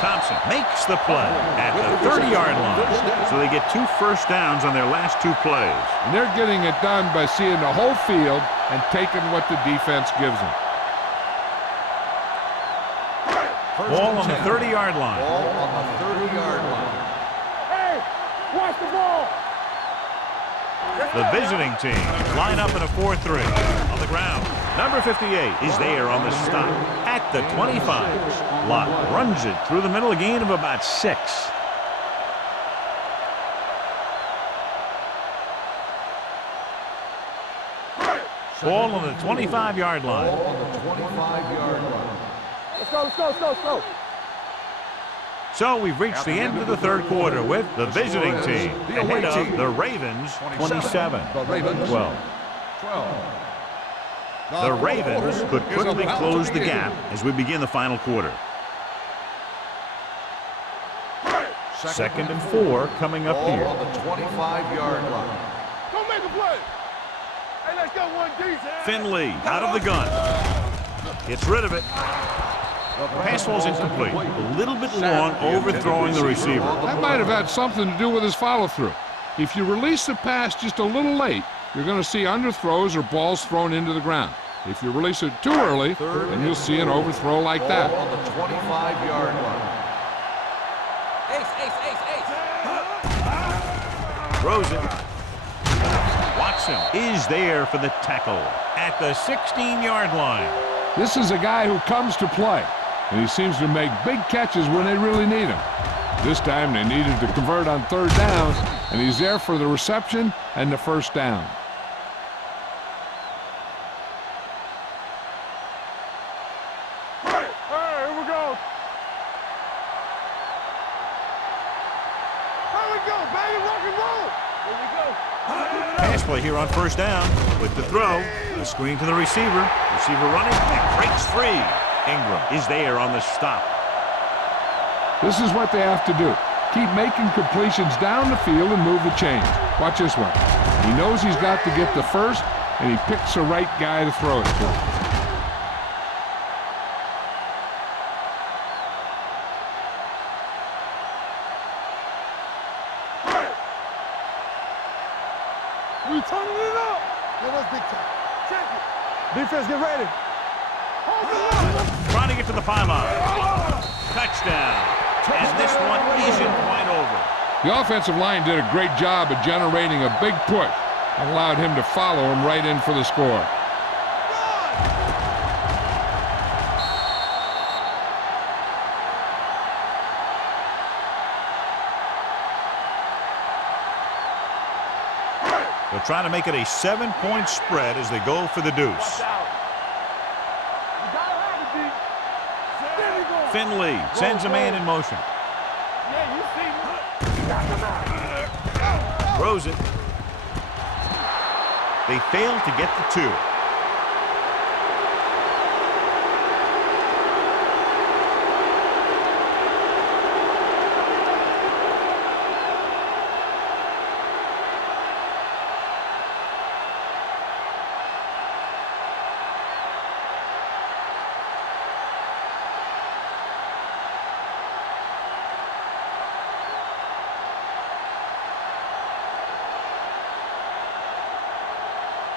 Thompson makes the play at the 30-yard line. So they get 2 first downs on their last 2 plays. And they're getting it done by seeing the whole field and taking what the defense gives them. Ball on the 30-yard line. Ball on the 30-yard line. Hey, watch the ball. The visiting team line up in a 4-3 on the ground. Number 58 is there on the stop at the 25. Lott runs it through the middle, a gain of about 6. Ball on the 25-yard line. Ball on the 25-yard line. Let's go. So we've reached the end of the third quarter with the visiting team ahead of the Ravens 27. The Ravens 12. 12. The Ravens could quickly close the gap as we begin the final quarter. 2nd and 4 coming up Ball here. on the 25-yard line. Go make a play. Hey, let's go 1D. Finley out of the gun. Gets rid of it. Pass falls incomplete. A little bit long, overthrowing the receiver. That might have had something to do with his follow-through. If you release the pass just a little late, you're going to see underthrows or balls thrown into the ground. If you release it too early, then you'll see an overthrow like that. Ball on the 25-yard line. Throws it. Jackson is there for the tackle at the 16-yard line. This is a guy who comes to play, and he seems to make big catches when they really need him. This time they needed to convert on third down, and he's there for the reception and the first down. Pass play here on first down with the throw. The screen to the receiver. Receiver running and breaks free. Ingram is there on the stop. This is what they have to do. Keep making completions down the field and move the chains. Watch this one. He knows he's got to get the first, and he picks the right guy to throw it to. We turning it up. Yeah, that's big time. Check it. Defense, get ready. Trying to get to the pylon. Touchdown. And this one isn't quite over. The offensive line did a great job of generating a big push and allowed him to follow him right in for the score. They'll try to make it a 7-point spread as they go for the deuce. Finley sends a man in motion. Throws it. They fail to get the 2.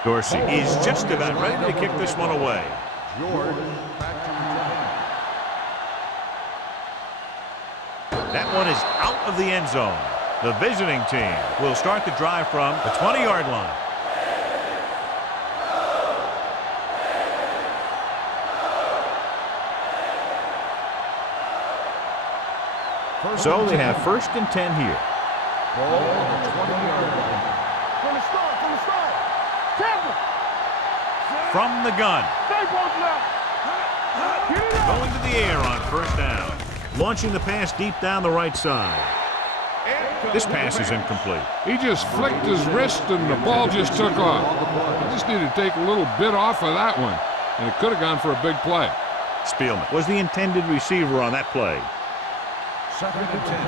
Dorsey is just about ready to kick this one away. That one is out of the end zone. The visiting team will start the drive from the 20-yard line. So they have 1st and 10 here. Ball on the 20-yard line. From the start. From the gun. Going to the air on first down. Launching the pass deep down the right side. This pass is incomplete. He just flicked his wrist and the ball just took off. He just needed to take a little bit off of that one, and it could have gone for a big play. Spielman was the intended receiver on that play. 2nd and 10.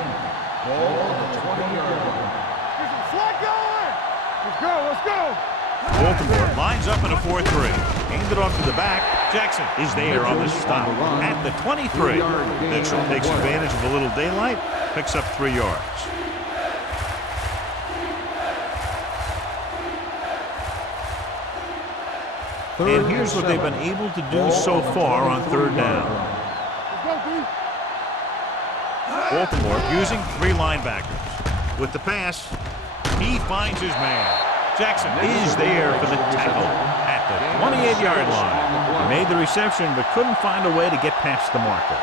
Ball on the 20-yard line. Get some slack going. Let's go. Baltimore lines up in a 4-3. Aimed it off to the back. Jackson is there on the stop at the 23. Mitchell takes advantage of a little daylight, picks up 3 yards. And here's what they've been able to do so far on third down. Baltimore using 3 linebackers. With the pass, he finds his man. Jackson is there for the tackle at the 28-yard line. He made the reception but couldn't find a way to get past the marker.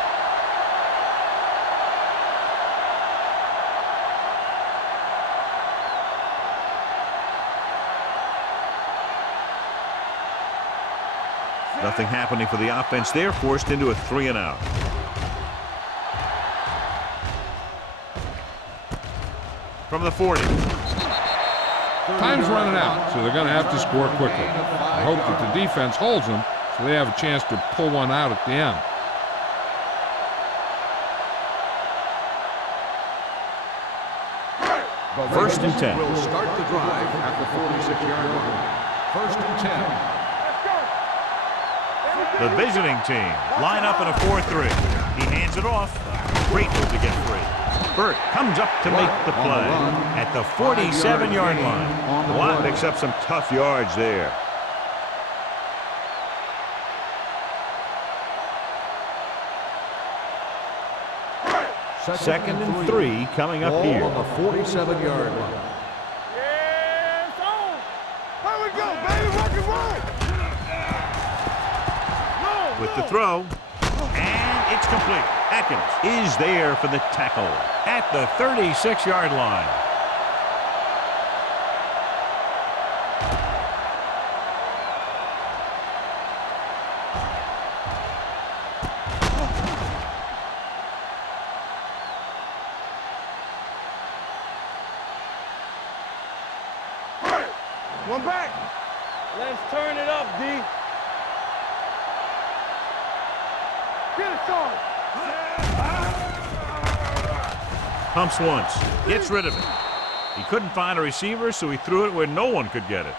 Nothing happening for the offense there, forced into a 3-and-out. From the 40. Time's running out, so they're going to have to score quickly. I hope that the defense holds them so they have a chance to pull one out at the end. First and 10. Will start the drive at the 46-yard line. 1st and 10. The visiting team line up in a 4-3. He hands it off. Great move to get free. Burt comes up to make the play at the 47-yard line. Watt picks up some tough yards there. Second and 3 coming up here. On the 47-yard line. with the throw. And it's complete. Atkins is there for the tackle at the 36-yard line. One back. Let's turn it up, D. Get it started. Pumps once, gets rid of it. He couldn't find a receiver, so he threw it where no one could get it.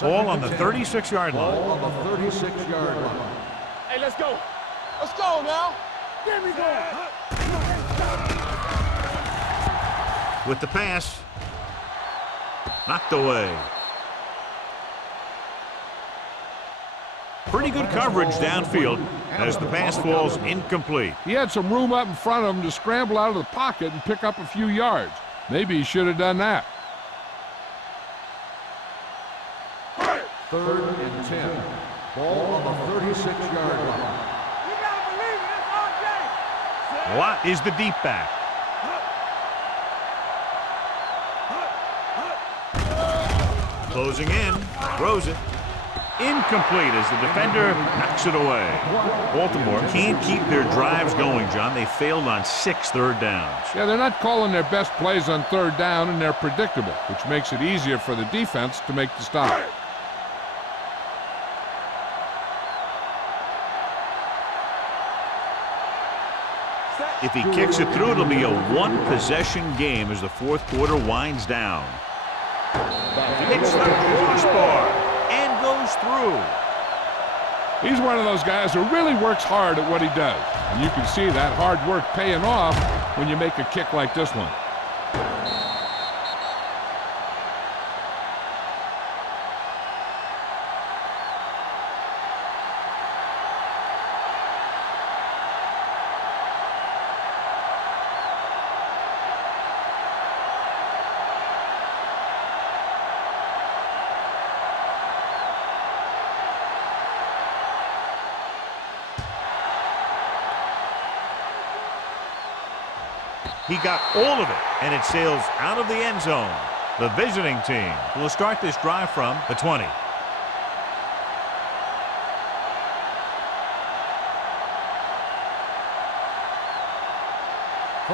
Ball on the 36-yard line. Ball on the 36-yard line. Hey, let's go. Let's go now. Get me going. With the pass, knocked away. Pretty good coverage downfield as the pass falls incomplete. He had some room up in front of him to scramble out of the pocket and pick up a few yards. Maybe he should have done that. 3rd and 10. Ball on the 36-yard line. You gotta believe it. It's our day. Watt is the deep back. Closing in, throws it. Incomplete as the defender knocks it away. Baltimore can't keep their drives going, John. They failed on 6 third downs. Yeah, they're not calling their best plays on 3rd down, and they're predictable, which makes it easier for the defense to make the stop. If he kicks it through, it'll be a one-possession game as the 4th quarter winds down. Hits the crossbar and goes through. He's one of those guys who really works hard at what he does. And you can see that hard work paying off when you make a kick like this one. He got all of it, and it sails out of the end zone. The visiting team will start this drive from the 20.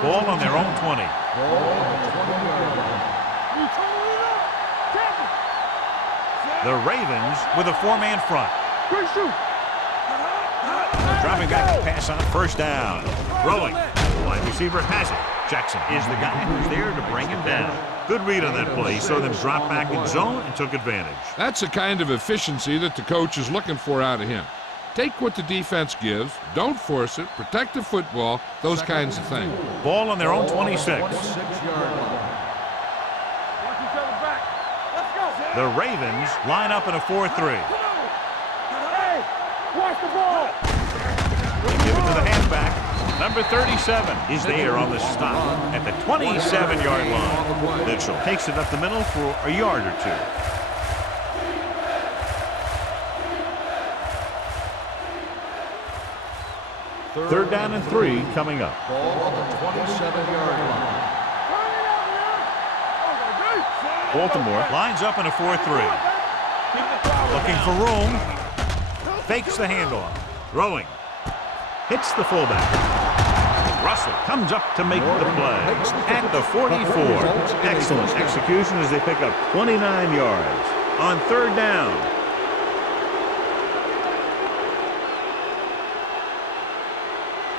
Ball on their own 20. Ball on the 20-yard line. The Ravens with a 4-man front. Good shoot. Dropping back to pass on 1st down. Throwing. Wide receiver has it. Jackson is the guy who's there to bring him down. Good read on that play. He saw them drop back in zone and took advantage. That's the kind of efficiency that the coach is looking for out of him. Take what the defense gives, don't force it, protect the football, those kinds of things. Ball on their own 26. 26-yard line. Watch each other back. Let's go. The Ravens line up in a 4-3. Hey, watch the ball. They give it to the halfback. Number 37 is there on the stop at the 27-yard line. Mitchell takes it up the middle for a yard or 2. 3rd down and 3 coming up. Ball on the 27-yard line. Baltimore lines up in a 4-3. Looking for room. Fakes the handoff. Throwing. Hits the fullback. Russell comes up to make the play at the 44. Excellent execution as they pick up 29 yards on 3rd down.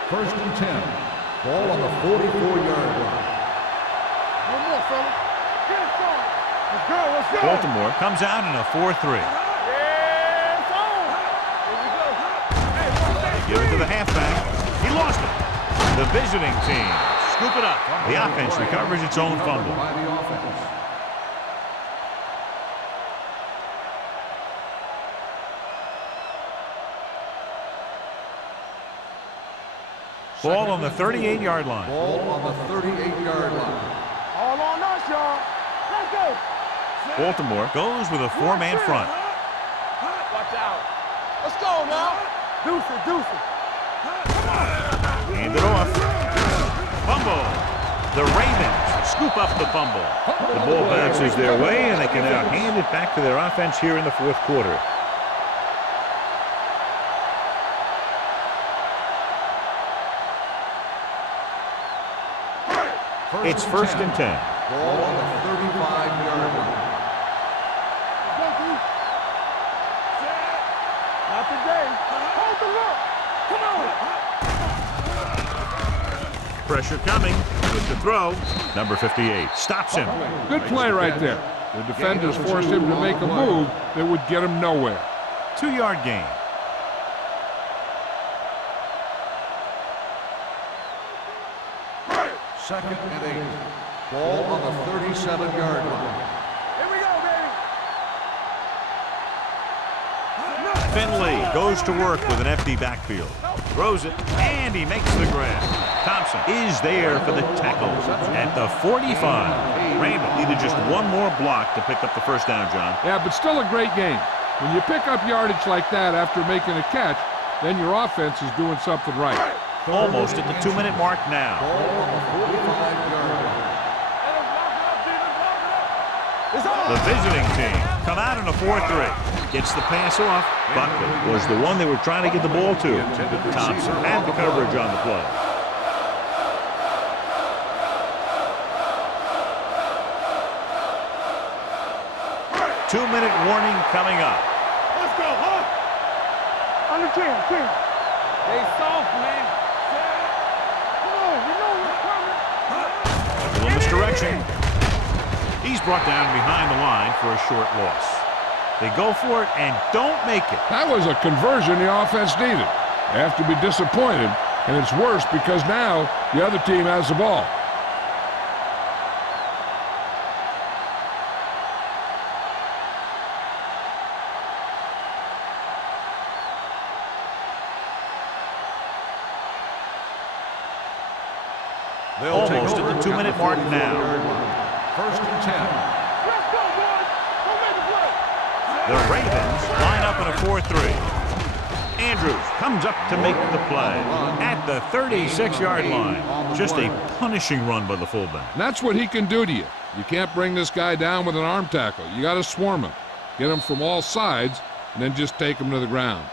First and 10. Ball on the 44-yard line. One more, fella. Get it started. Let's go. Let's go. Baltimore comes out in a 4-3. Yeah, it's on. Here we go. Hey, watch that Give it to screen. the halfback. He lost it. The visiting team scoop it up. The offense recovers its own fumble. By the offense. Ball on the 38-yard line. Ball on the 38-yard line. All on us, y'all. Let's go. Baltimore goes with a four-man front. Watch out. Let's go now. Deuce it, deuce it. Hand it off. Fumble. The Ravens scoop up the fumble. The ball bounces their way, and they can now hand it back to their offense here in the fourth quarter. It's first and 10. Ball on the 35-yard line. Not today. Hold the look. Come on. Pressure coming with the throw. Number 58 stops him. Good play right there. The defenders forced him to make a move that would get him nowhere. 2-yard gain. Second and 8. Ball on the 37-yard line. Here we go, baby. Finley goes to work with an empty backfield. Throws it, and he makes the grab. Thompson is there for the tackle at the 45. Randall needed just one more block to pick up the first down, John. Yeah, but still a great game. When you pick up yardage like that after making a catch, then your offense is doing something right. Almost at the 2-minute mark now. Ball on the 45-yard line. The visiting team come out in a 4-3. Gets the pass off. Buckley was the one they were trying to get the ball to. Thompson had the coverage on the play. Two-minute warning coming up. Let's go, huh? On the 10. They soft, man. Come on, you know what's coming. A little misdirection. He's brought down behind the line for a short loss. They go for it and don't make it. That was a conversion the offense needed. They have to be disappointed, and it's worse because now the other team has the ball. Almost at the 2-minute mark now. First and 10. Let's go, boys. Don't make a play. The Ravens line up in a 4-3. Andrews comes up to make the play at the 36-yard line. Just a punishing run by the fullback. And that's what he can do to you. You can't bring this guy down with an arm tackle. You got to swarm him. Get him from all sides, and then just take him to the ground.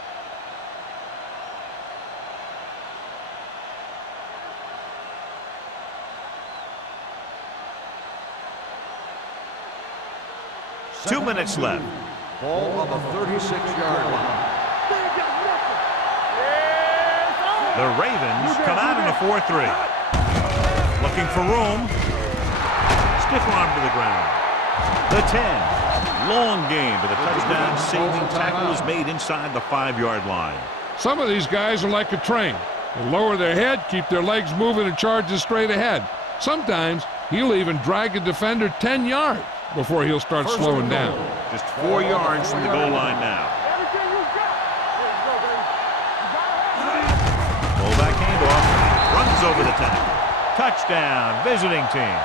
Two minutes left. Ball on the 36-yard line. The Ravens come out in a 4-3. Looking for room. Stiff arm to the ground. The 10. Long game, but the touchdown saving tackle is made inside the 5-yard line. Some of these guys are like a train. They lower their head, keep their legs moving, and charge straight ahead. Sometimes he'll even drag a defender 10 yards before he'll start slowing down. Just 4 yards from the goal line now. Everything you got. There you go, baby. Fullback handoff. Runs over the tackle. Touchdown, visiting team.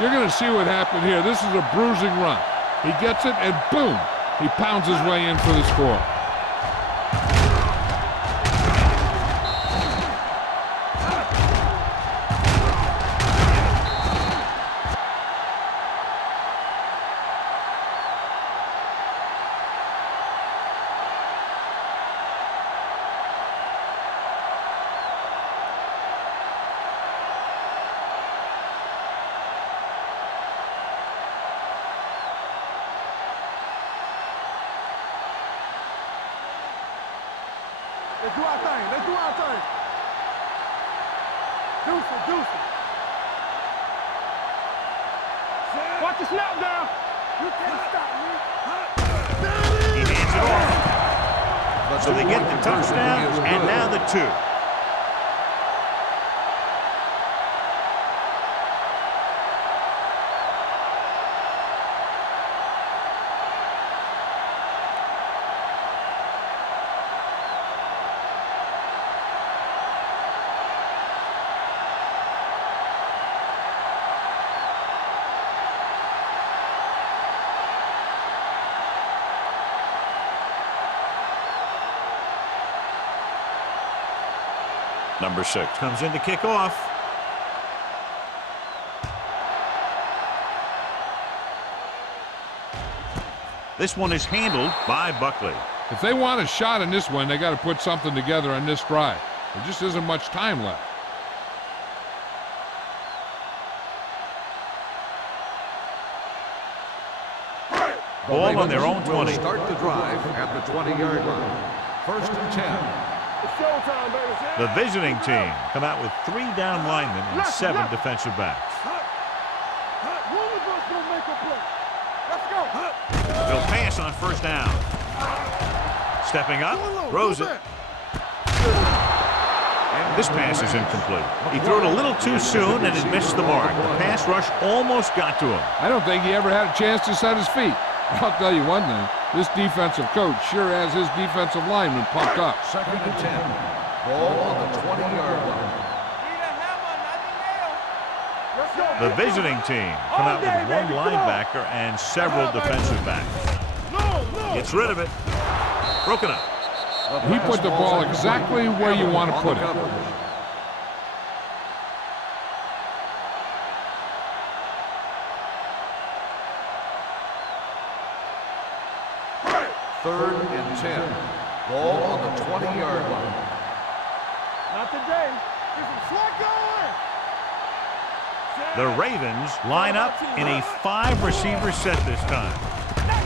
You're going to see what happened here. This is a bruising run. He gets it, and boom, he pounds his way in for the score. Let's do our thing. Let's do our thing. Deuce it, deuce it. Watch the snap down. You can't stop me. He hands it off. So they get the touchdown, and now the 2. Number 6 comes in to kick off. This one is handled by Buckley. If they want a shot in this one, they got to put something together on this drive. There just isn't much time left. Ball on their own 20. Start the drive at the 20-yard line. 1st and 10. It's showtime, baby. The visiting team come out with 3 down linemen and 7 defensive backs. One of us gonna make a play. Let's go. They'll pass on 1st down. Stepping up, throws it. This pass is incomplete. He threw it a little too soon and it missed the mark. The pass rush almost got to him. I don't think he ever had a chance to set his feet. I'll tell you one thing, this defensive coach sure has his defensive lineman pumped up. 2nd and 10. Ball on the 20-yard line. The visiting team come out with 1 linebacker and several defensive backs. Gets rid of it. Broken up. He put the ball exactly where you want to put it. 3rd and 10. Ball on the 20-yard line. Not today. There's some slack going. The Ravens line up in a 5-receiver set this time.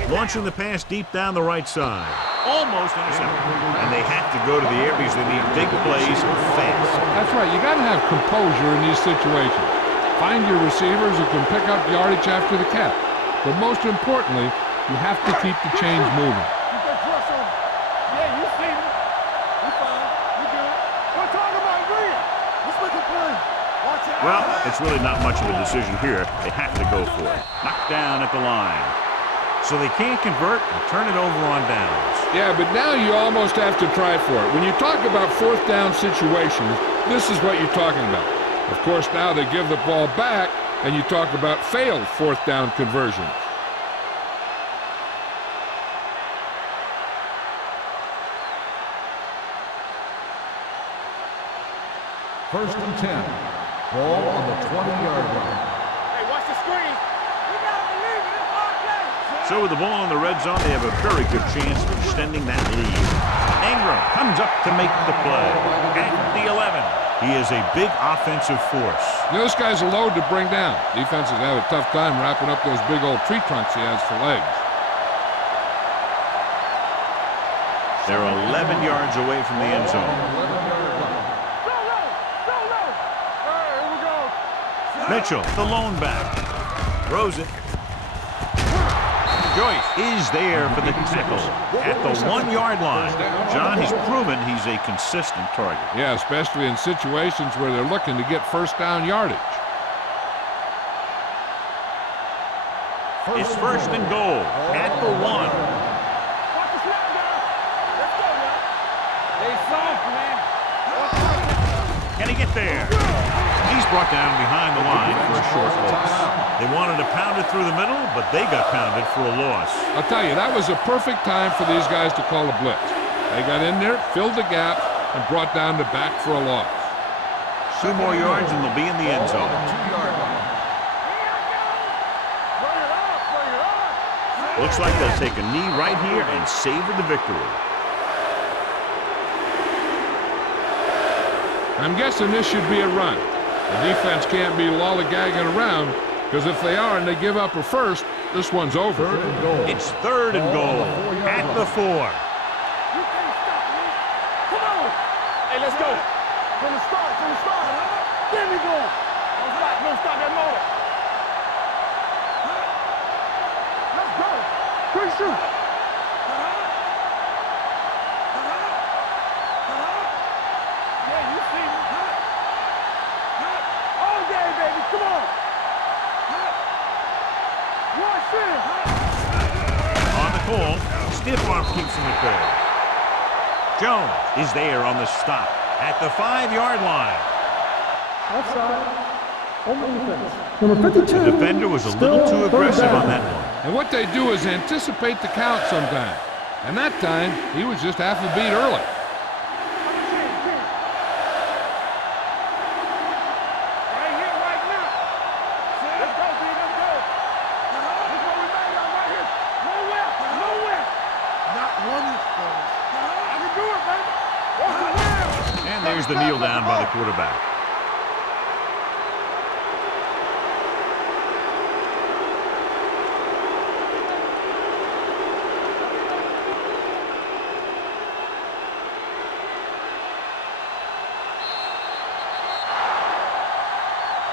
Launching the pass deep down the right side. Almost intercepted. And they have to go to the areas they need big plays fast. That's right. You got to have composure in these situations. Find your receivers who can pick up yardage after the catch. But most importantly, you have to keep the chains moving. Keep that pressure on. Yeah, you see me. We fine. We good. We're talking about Green. Let's make a play. Watch out. Well, it's really not much of a decision here. They have to go for it. Knocked down at the line. So they can't convert and turn it over on downs. Yeah, but now you almost have to try for it. When you talk about 4th down situations, this is what you're talking about. Of course, now they give the ball back, and you talk about failed 4th down conversions. First and 10. Ball on the 20-yard line. Hey, watch the screen. We gotta believe it. It's our play. So with the ball in the red zone, they have a very good chance of extending that lead. Ingram comes up to make the play. At the 11, he is a big offensive force. This guy's a load to bring down. Defenses have a tough time wrapping up those big old tree trunks he has for legs. They're 11 yards away from the end zone. 11-yard line. Mitchell, the lone back, throws it. Joyce is there for the tackle at the 1-yard line. John has proven he's a consistent target. Yeah, especially in situations where they're looking to get 1st down yardage. It's 1st and goal at the 1. Watch the snap, guys. Let's go, man. They soft, man. Can he get there? He's brought down behind the line for a short loss. They wanted to pound it through the middle, but they got pounded for a loss. I'll tell you, that was a perfect time for these guys to call a blitz. They got in there, filled the gap, and brought down the back for a loss. 2 more yards and they'll be in the end zone. 2-yard line. Bring it up, bring it up. Looks like they'll take a knee right here and savor the victory. I'm guessing this should be a run. The defense can't be lollygagging around, because if they are and they give up a first, this one's over. 3rd and goal. It's 3rd and goal at the 4. You can't stop me. Come on. Hey, let's go. From the start, from the start. There we go. Don't stop that motor. Let's go. Quick shoot. Yeah, you see me. All day, baby. Come on. Watch it. On the call, stiff arm keeps him at bay. Jones is there on the stop at the 5-yard line. Outside. On the defense. Number 52. The defender was a little too aggressive on that one. And what they do is anticipate the count sometimes. And that time, he was just half a beat early. there's the kneel down by the quarterback.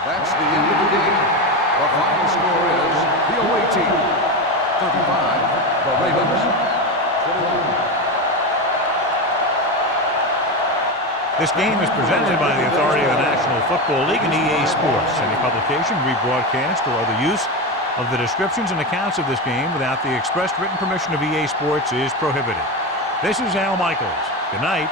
That's the end of the game. Our final score is the away team 35, the Ravens 21. This game is presented by the authority of the National Football League and EA Sports. Any publication, rebroadcast, or other use of the descriptions and accounts of this game without the expressed written permission of EA Sports is prohibited. This is Al Michaels. Good night.